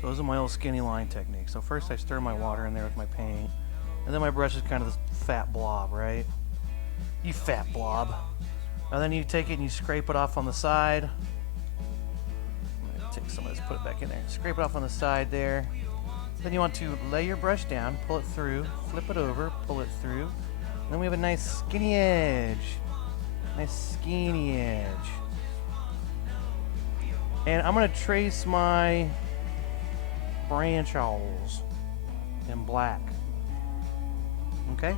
So those are my old skinny line techniques. So first I stir my water in there with my paint, and then my brush is kind of this fat blob, right? You fat blob. And then you take it and you scrape it off on the side. I'm gonna take some of this, put it back in there. Scrape it off on the side there. Then you want to lay your brush down, pull it through, flip it over, pull it through. And then we have a nice skinny edge. Nice skinny edge. And I'm gonna trace my branch owls in black. Okay?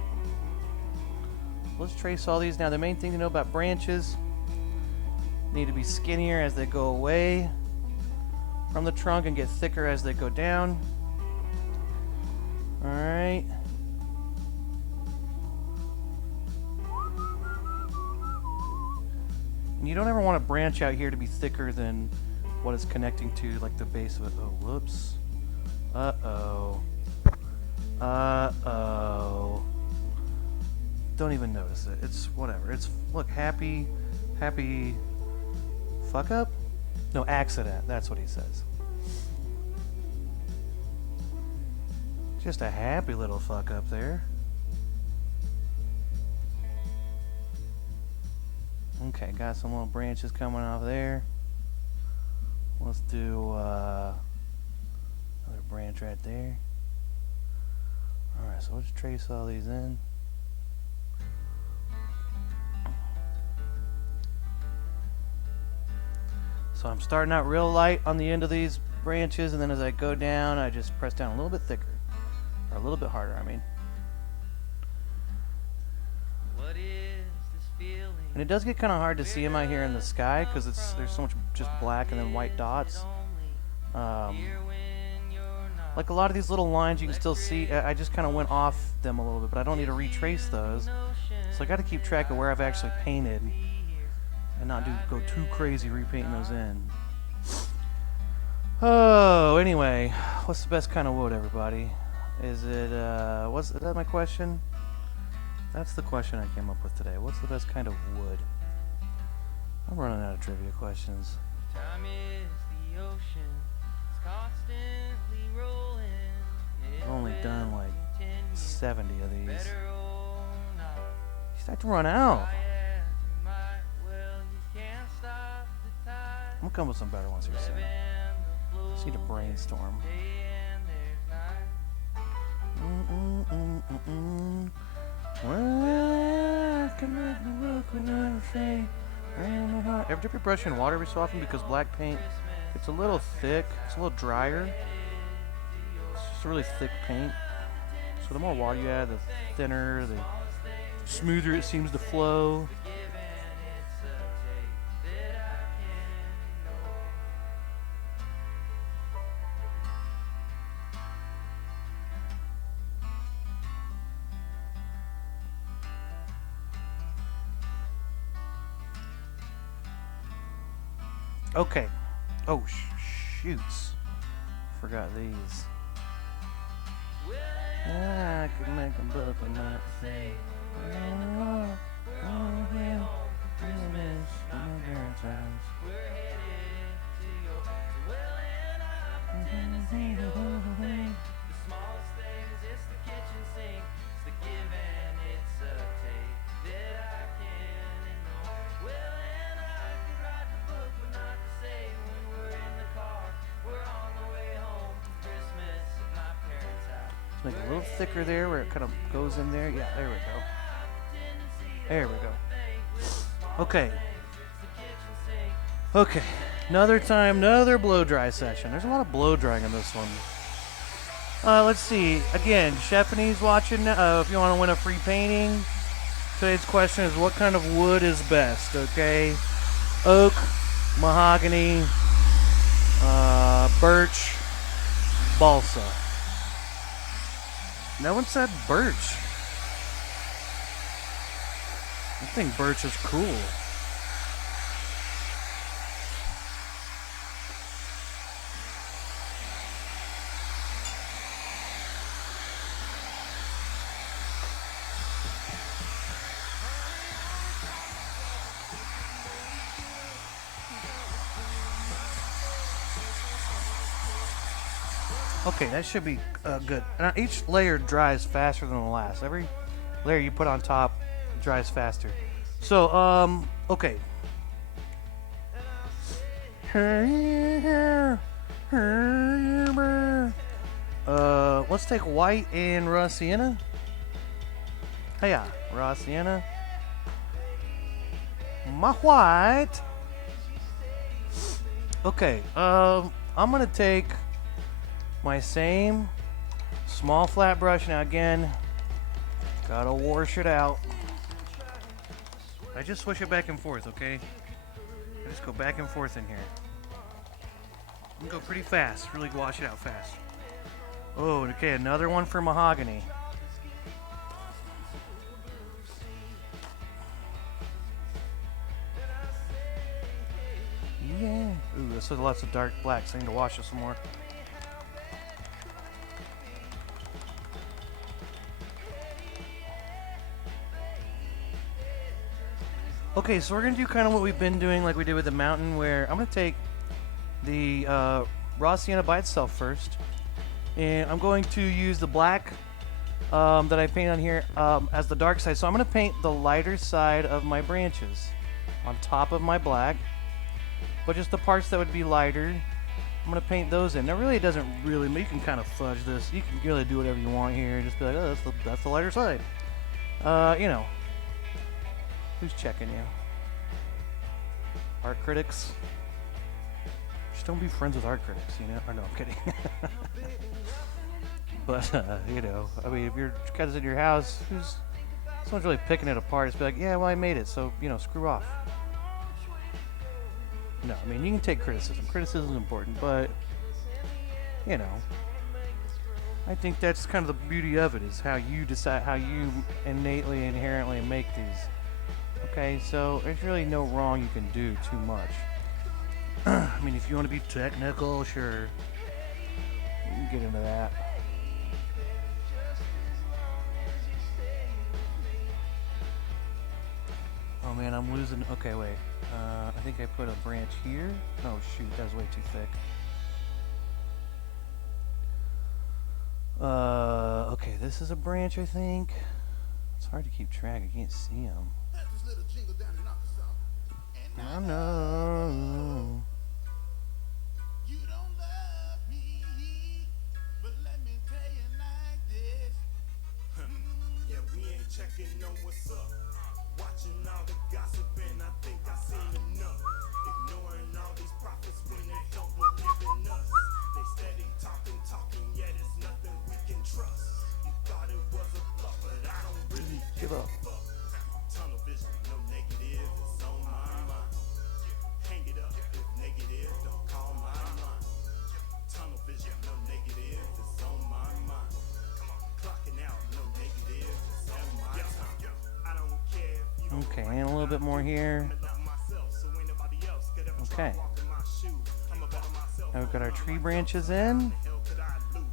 Let's trace all these. Now the main thing to know about branches, need to be skinnier as they go away from the trunk and get thicker as they go down. Alright. And you don't ever want a branch out here to be thicker than what it's connecting to, like the base of it. Oh, whoops. Uh-oh. Uh-oh. Don't even notice it. It's whatever. It's, look, happy fuck up? No, accident. That's what he says. Just a happy little fuck up there. Okay, got some little branches coming off there. Let's do another branch right there. Alright, so let's trace all these in. So I'm starting out real light on the end of these branches, and then as I go down, I just press down a little bit thicker. Or a little bit harder, I mean. What is this feeling? And it does get kind of hard to see them out here in the sky, because there's so much just black and then white dots. Like a lot of these little lines you can still see, I just kind of went off them a little bit, but I don't need to retrace those. So I got to keep track of where I've actually painted and not go too crazy repainting those in. Oh, anyway, what's the best kind of wood, everybody? Is it, is that my question? That's the question I came up with today. What's the best kind of wood? I'm running out of trivia questions. Time is the ocean. It's constantly rolling. I've only done like 70 of these. Better or not. You start to run out. Try as you might, well, you can't stop the tide. I'm gonna come with some better ones here soon. Just need to brainstorm. Well, I can make me look when I say, ever dip your brush in water every so often because black paint, it's a little thick, it's a little drier. It's just a really thick paint. So the more water you add, the thinner, the smoother it seems to flow. Okay. Oh, shoots. Forgot these. I could make a book and not say. Make it a little thicker there where it kind of goes in there. Yeah, there we go. There we go. Okay. Okay. Another time, another blow dry session. There's a lot of blow drying in this one. Let's see. Again, Chefany's watching. If you want to win a free painting, today's question is what kind of wood is best, okay? Oak, mahogany, birch, balsa. No one said birch. I think birch is cool. Okay, that should be good. Now, each layer dries faster than the last. Every layer you put on top dries faster. So, okay. Let's take white and raw sienna. Hiya, raw sienna. My white. Okay, I'm gonna take my same small flat brush. Now again, gotta wash it out. I just swish it back and forth, okay? I just go back and forth in here. I'm gonna go pretty fast, really wash it out fast. Oh, okay, another one for mahogany. Yeah. Ooh, this is lots of dark blacks. I need to wash it some more. Okay, so we're gonna do kind of what we've been doing, like we did with the mountain, where I'm gonna take the raw sienna by itself first, and I'm going to use the black that I paint on here as the dark side. So I'm gonna paint the lighter side of my branches on top of my black, but just the parts that would be lighter, I'm gonna paint those in. Now, really, it doesn't really. You can kind of fudge this. You can really do whatever you want here. Just be like, oh, that's the lighter side. You know. Who's checking you? Art critics? Just don't be friends with art critics, you know? Or no, I'm kidding. But, you know, I mean, if your cat's in your house, someone's really picking it apart, it's be like, yeah, well, I made it, so, you know, screw off. No, I mean, you can take criticism. Criticism is important, but, you know, I think that's kind of the beauty of it, is how you decide, how you innately, inherently make these. Okay, so there's really no wrong you can do too much. I mean, if you want to be technical, sure, we can get into that. Oh man, I'm losing. Okay, wait. I think I put a branch here. Oh shoot, that was way too thick. Okay, this is a branch, I think. It's hard to keep track. I can't see them. I know. You don't love me, but let me tell you like this. Yeah, we ain't checking on what's up. Watching all the gossip, and I think I seen enough. Ignoring all these prophets when they help but giving us. They steady talking, yet it's nothing we can trust. You thought it was a bluff, but I don't really give a fuck. Tunnel vision, no negative, it's on my mind. Hang it up, if negative, don't call my line. Tunnel vision, no negative, it's on my mind. Clocking out, no negative, it's on my time. I don't care if you Okay, and a little bit more here. Okay. Now we've got our tree branches in.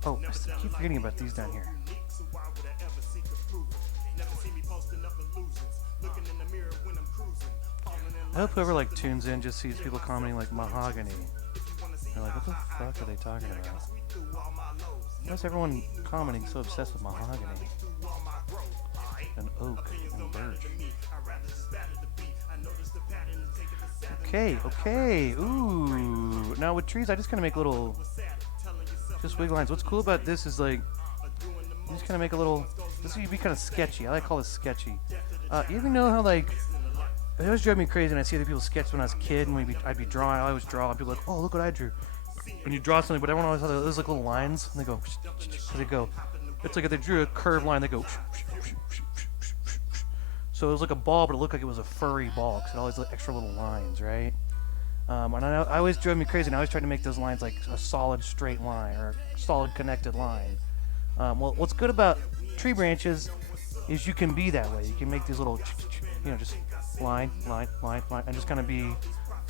Oh, I keep forgetting about these down here. I hope whoever like tunes in just sees people commenting like mahogany. They're like, what the fuck are they talking about? Why is everyone commenting so obsessed with mahogany? And oak and birch. Okay. Ooh. Now with trees, I just kind of make little, just wiggle lines. What's cool about this is like, you just kind of make a little, this would be kind of sketchy. I like to call this sketchy. You ever know how like, it always drove me crazy when I see other people sketch when I was a kid, and I'd be drawing, I always draw, and people are like, oh, look what I drew. When you draw something, but everyone always has those like little lines, and they go, it's like if they drew a curved line, they go, so it was like a ball, but it looked like it was a furry ball, because it always had extra little lines, right? And I always drove me crazy, and I always tried to make those lines like a solid straight line, or a solid connected line. Well, what's good about tree branches is you can be that way. You can make these little, you know, just line, and just kind of be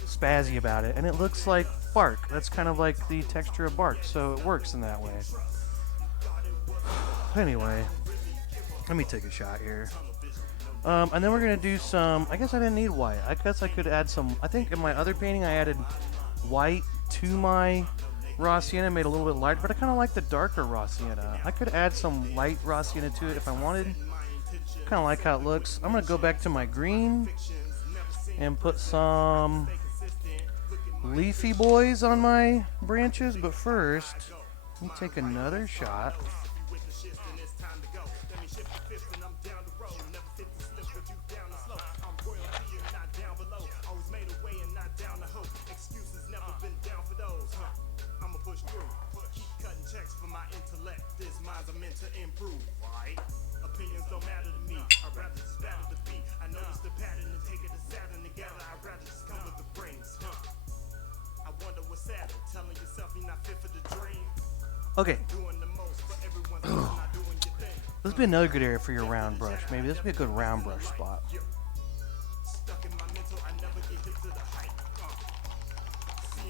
spazzy about it. And it looks like bark. That's kind of like the texture of bark, so it works in that way. Anyway, let me take a shot here. And then we're going to do some, I guess I didn't need white. I guess I could add some, I think in my other painting I added white to my raw sienna, made a little bit lighter, but I kind of like the darker raw sienna. I could add some light raw sienna to it if I wanted. Kind of like how it looks. I'm going to go back to my green and put some leafy boys on my branches, but first, let me take another shot. Opinions don't matter to me. I'd rather just battle the beat. I notice the pattern and take it as Saturn together. I'd rather just come with the brains. I wonder what's sadder, telling yourself you're not fit for the dream. Okay, Doing the most, but everyone's not doing your thing. this would be another good area for your round brush. Maybe this would be a good round brush spot. Stuck in my mental, I never get hip to the hype.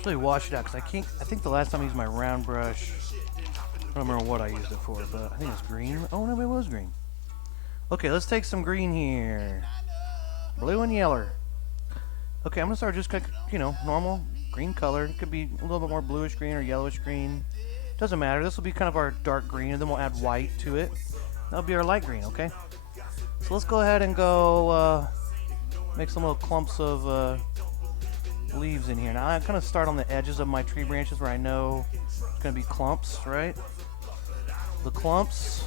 Really wash it out, because I think the last time I used my round brush, I don't remember what I used it for, but I think it was green. Oh no, it was green. Okay, let's take some green here. Blue and yellow. Okay, I'm gonna start just normal green color. It could be a little bit more bluish green or yellowish green. Doesn't matter. This will be kind of our dark green, and then we'll add white to it. That'll be our light green, okay? So let's go ahead and go make some little clumps of leaves in here. Now I kind of start on the edges of my tree branches where I know it's gonna be clumps, right? The clumps.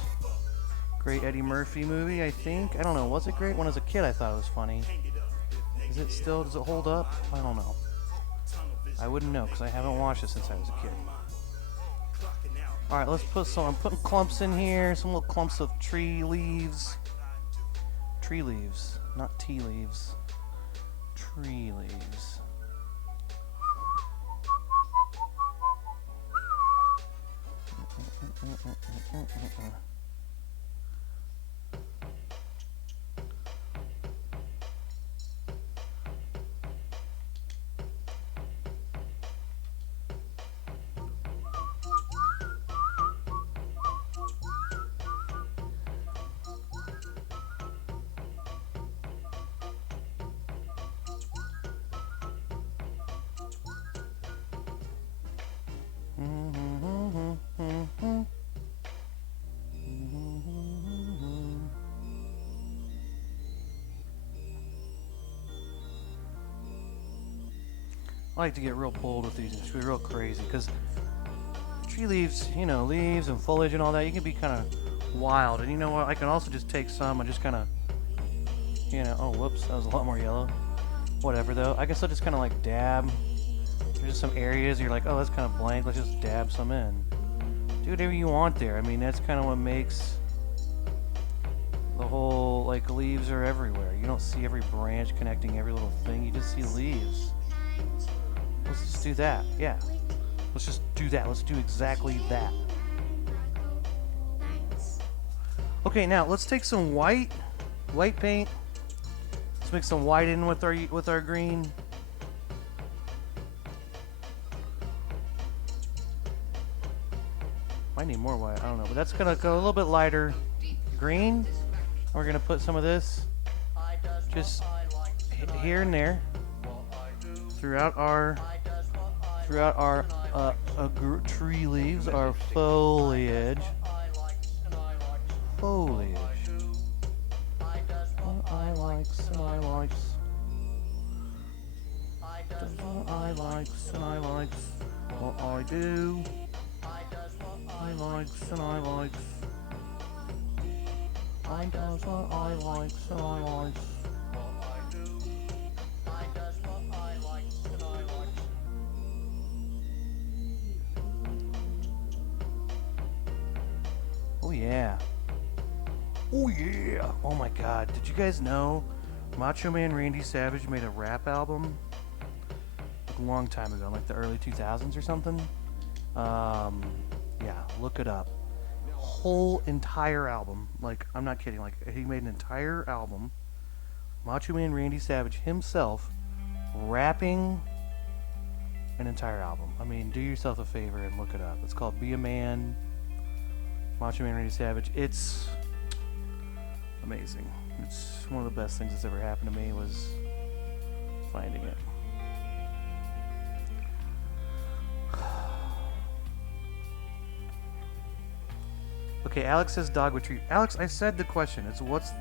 Great Eddie Murphy movie, I think. I don't know. Was it great? When I was a kid, I thought it was funny. Is it still? Does it hold up? I don't know. I wouldn't know because I haven't watched it since I was a kid. All right, let's put some. I'm putting clumps in here. Some little clumps of tree leaves. Tree leaves, not tea leaves. Tree leaves. I like to get real bold with these and just be real crazy because tree leaves, leaves and foliage and all that, you can be kind of wild. And you know what? I can also just take some and just kind of, oh, whoops, that was a lot more yellow. Whatever, though. I can still just kind of like dab. There's just some areas you're like, oh, that's kind of blank. Let's just dab some in. Do whatever you want there. I mean, that's kind of what makes the whole, like, leaves are everywhere. You don't see every branch connecting every little thing. You just see leaves. Let's just do that. Yeah. Let's just do that. Let's do exactly that. Okay, now let's take some white paint. Let's mix some white in with our green. Might need more white. I don't know, but that's gonna go a little bit lighter green. We're gonna put some of this just here and there throughout our tree leaves, our foliage. Foliage. I likes and I likes. I likes and I likes what I do. I likes and I likes. I does what I likes and I likes. Oh yeah. Oh yeah. Oh my god. Did you guys know Macho Man Randy Savage made a rap album like a long time ago, like the early 2000s or something? Yeah, look it up. Whole entire album. Like, I'm not kidding. Like, he made an entire album. Macho Man Randy Savage himself rapping an entire album. I mean, do yourself a favor and look it up. It's called Be a Man. Macho Man Randy Savage. It's amazing. It's one of the best things that's ever happened to me was finding it. Okay, Alex says dogwood tree. Alex, I said the question. It's what's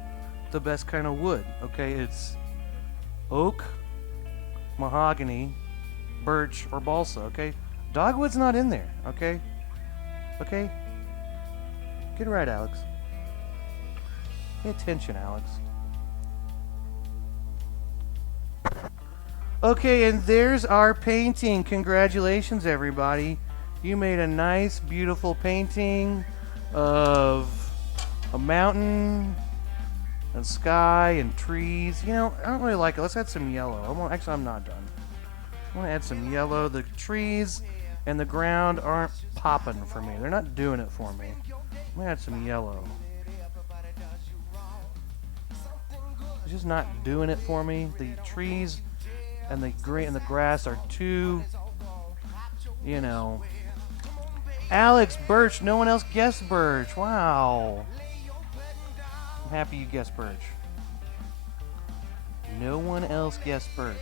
the best kind of wood? Okay, it's oak, mahogany, birch, or balsa. Okay, dogwood's not in there. Okay, okay. Get it right, Alex. Pay attention, Alex. Okay, and there's our painting. Congratulations, everybody. You made a nice, beautiful painting of a mountain and sky and trees. You know, I don't really like it. Let's add some yellow. Actually, I'm not done. I want to add some yellow. The trees and the ground aren't popping for me. They're not doing it for me. I'm going to add some yellow. It's just not doing it for me. The trees and the green and the grass are too, you know. Alex, birch. No one else guessed birch. Wow. I'm happy you guessed birch. No one else guessed birch.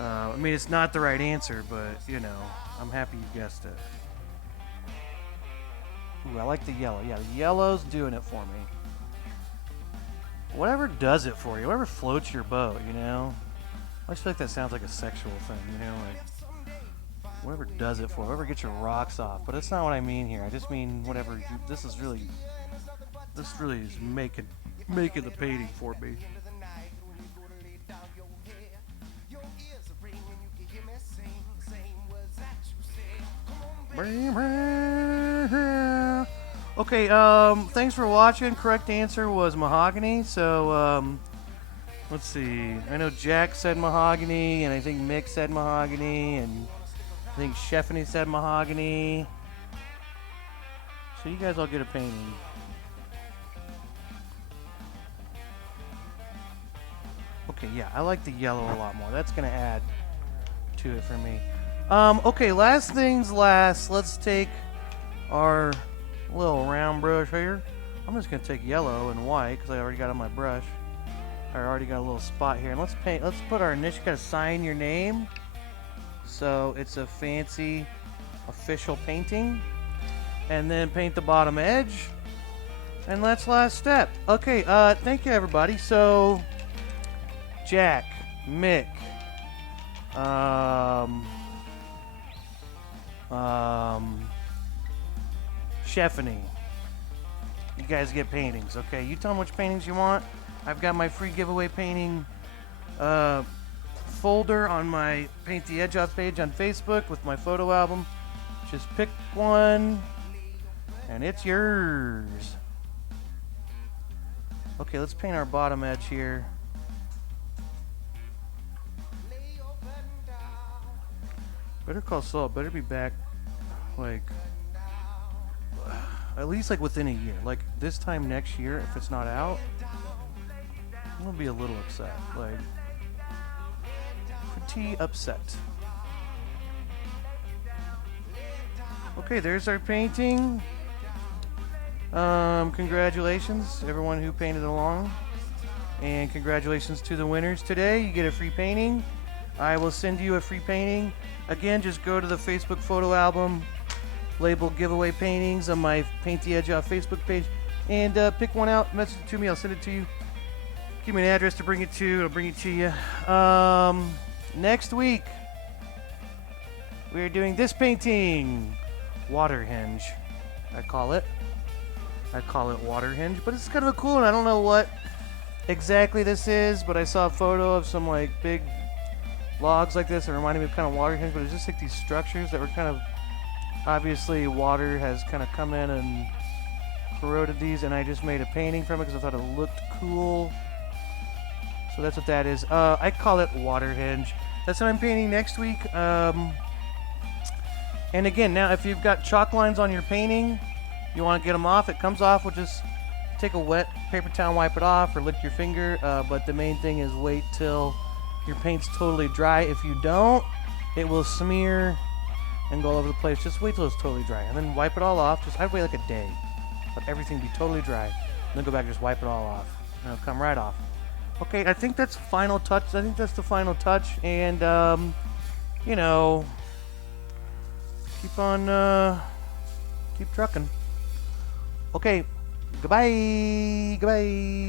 I mean, it's not the right answer, but, you know, I'm happy you guessed it. Ooh, I like the yellow. Yeah, the yellow's doing it for me. Whatever does it for you, whatever floats your boat, you know? I just feel like that sounds like a sexual thing, you know? Like, whatever does it for you, whatever gets your rocks off. But that's not what I mean here. I just mean whatever. This really is making the painting for me. Okay, thanks for watching. Correct answer was mahogany. So, let's see. I know Jack said mahogany, and I think Mick said mahogany, and I think Stephanie said mahogany. So you guys all get a painting. Okay, yeah, I like the yellow a lot more. That's gonna add to it for me. Okay, last things last. Let's take our little round brush here. I'm just gonna take yellow and white because I already got it on my brush. I already got a little spot here, and let's paint. Let's put our initial. Gotta sign your name, so it's a fancy, official painting, and then paint the bottom edge, and that's last step. Okay, thank you everybody. So, Jack, Mick, Stephanie, you guys get paintings. Okay, you tell them which paintings you want. I've got my free giveaway painting folder on my Paint the Edge Off page on Facebook with my photo album. Just pick one, and it's yours. Okay, let's paint our bottom edge here. Better Call Saul better be back, like, at least like within a year. Like this time next year, if it's not out, I'm gonna be a little upset. Like, pretty upset. Okay, there's our painting. Congratulations, everyone who painted along. And congratulations to the winners today. You get a free painting. I will send you a free painting. Again, just go to the Facebook photo album, label giveaway paintings on my Paint the Edge Off Facebook page, and pick one out, message it to me, I'll send it to you. Give me an address to bring it to, I'll bring it to you. Next week, we're doing this painting, Water Hinge, I call it Water Hinge, but it's kind of a cool one. I don't know what exactly this is, but I saw a photo of some like big logs like this that reminded me of kind of water hinge, but it's just like these structures that were kind of, obviously water has kind of come in and corroded these, and I just made a painting from it because I thought it looked cool. So that's what that is. I call it Water Hinge. That's what I'm painting next week. And again, now if you've got chalk lines on your painting, you want to get them off, it comes off with just take a wet paper towel, wipe it off, or lick your finger. But the main thing is wait till your paint's totally dry. If you don't, it will smear and go all over the place. Just wait till it's totally dry, and then wipe it all off. I'd wait like a day, let everything be totally dry, and then go back and just wipe it all off, and it'll come right off. Okay, I think that's final touch. I think that's the final touch, and you know, keep trucking. Okay, goodbye. Goodbye.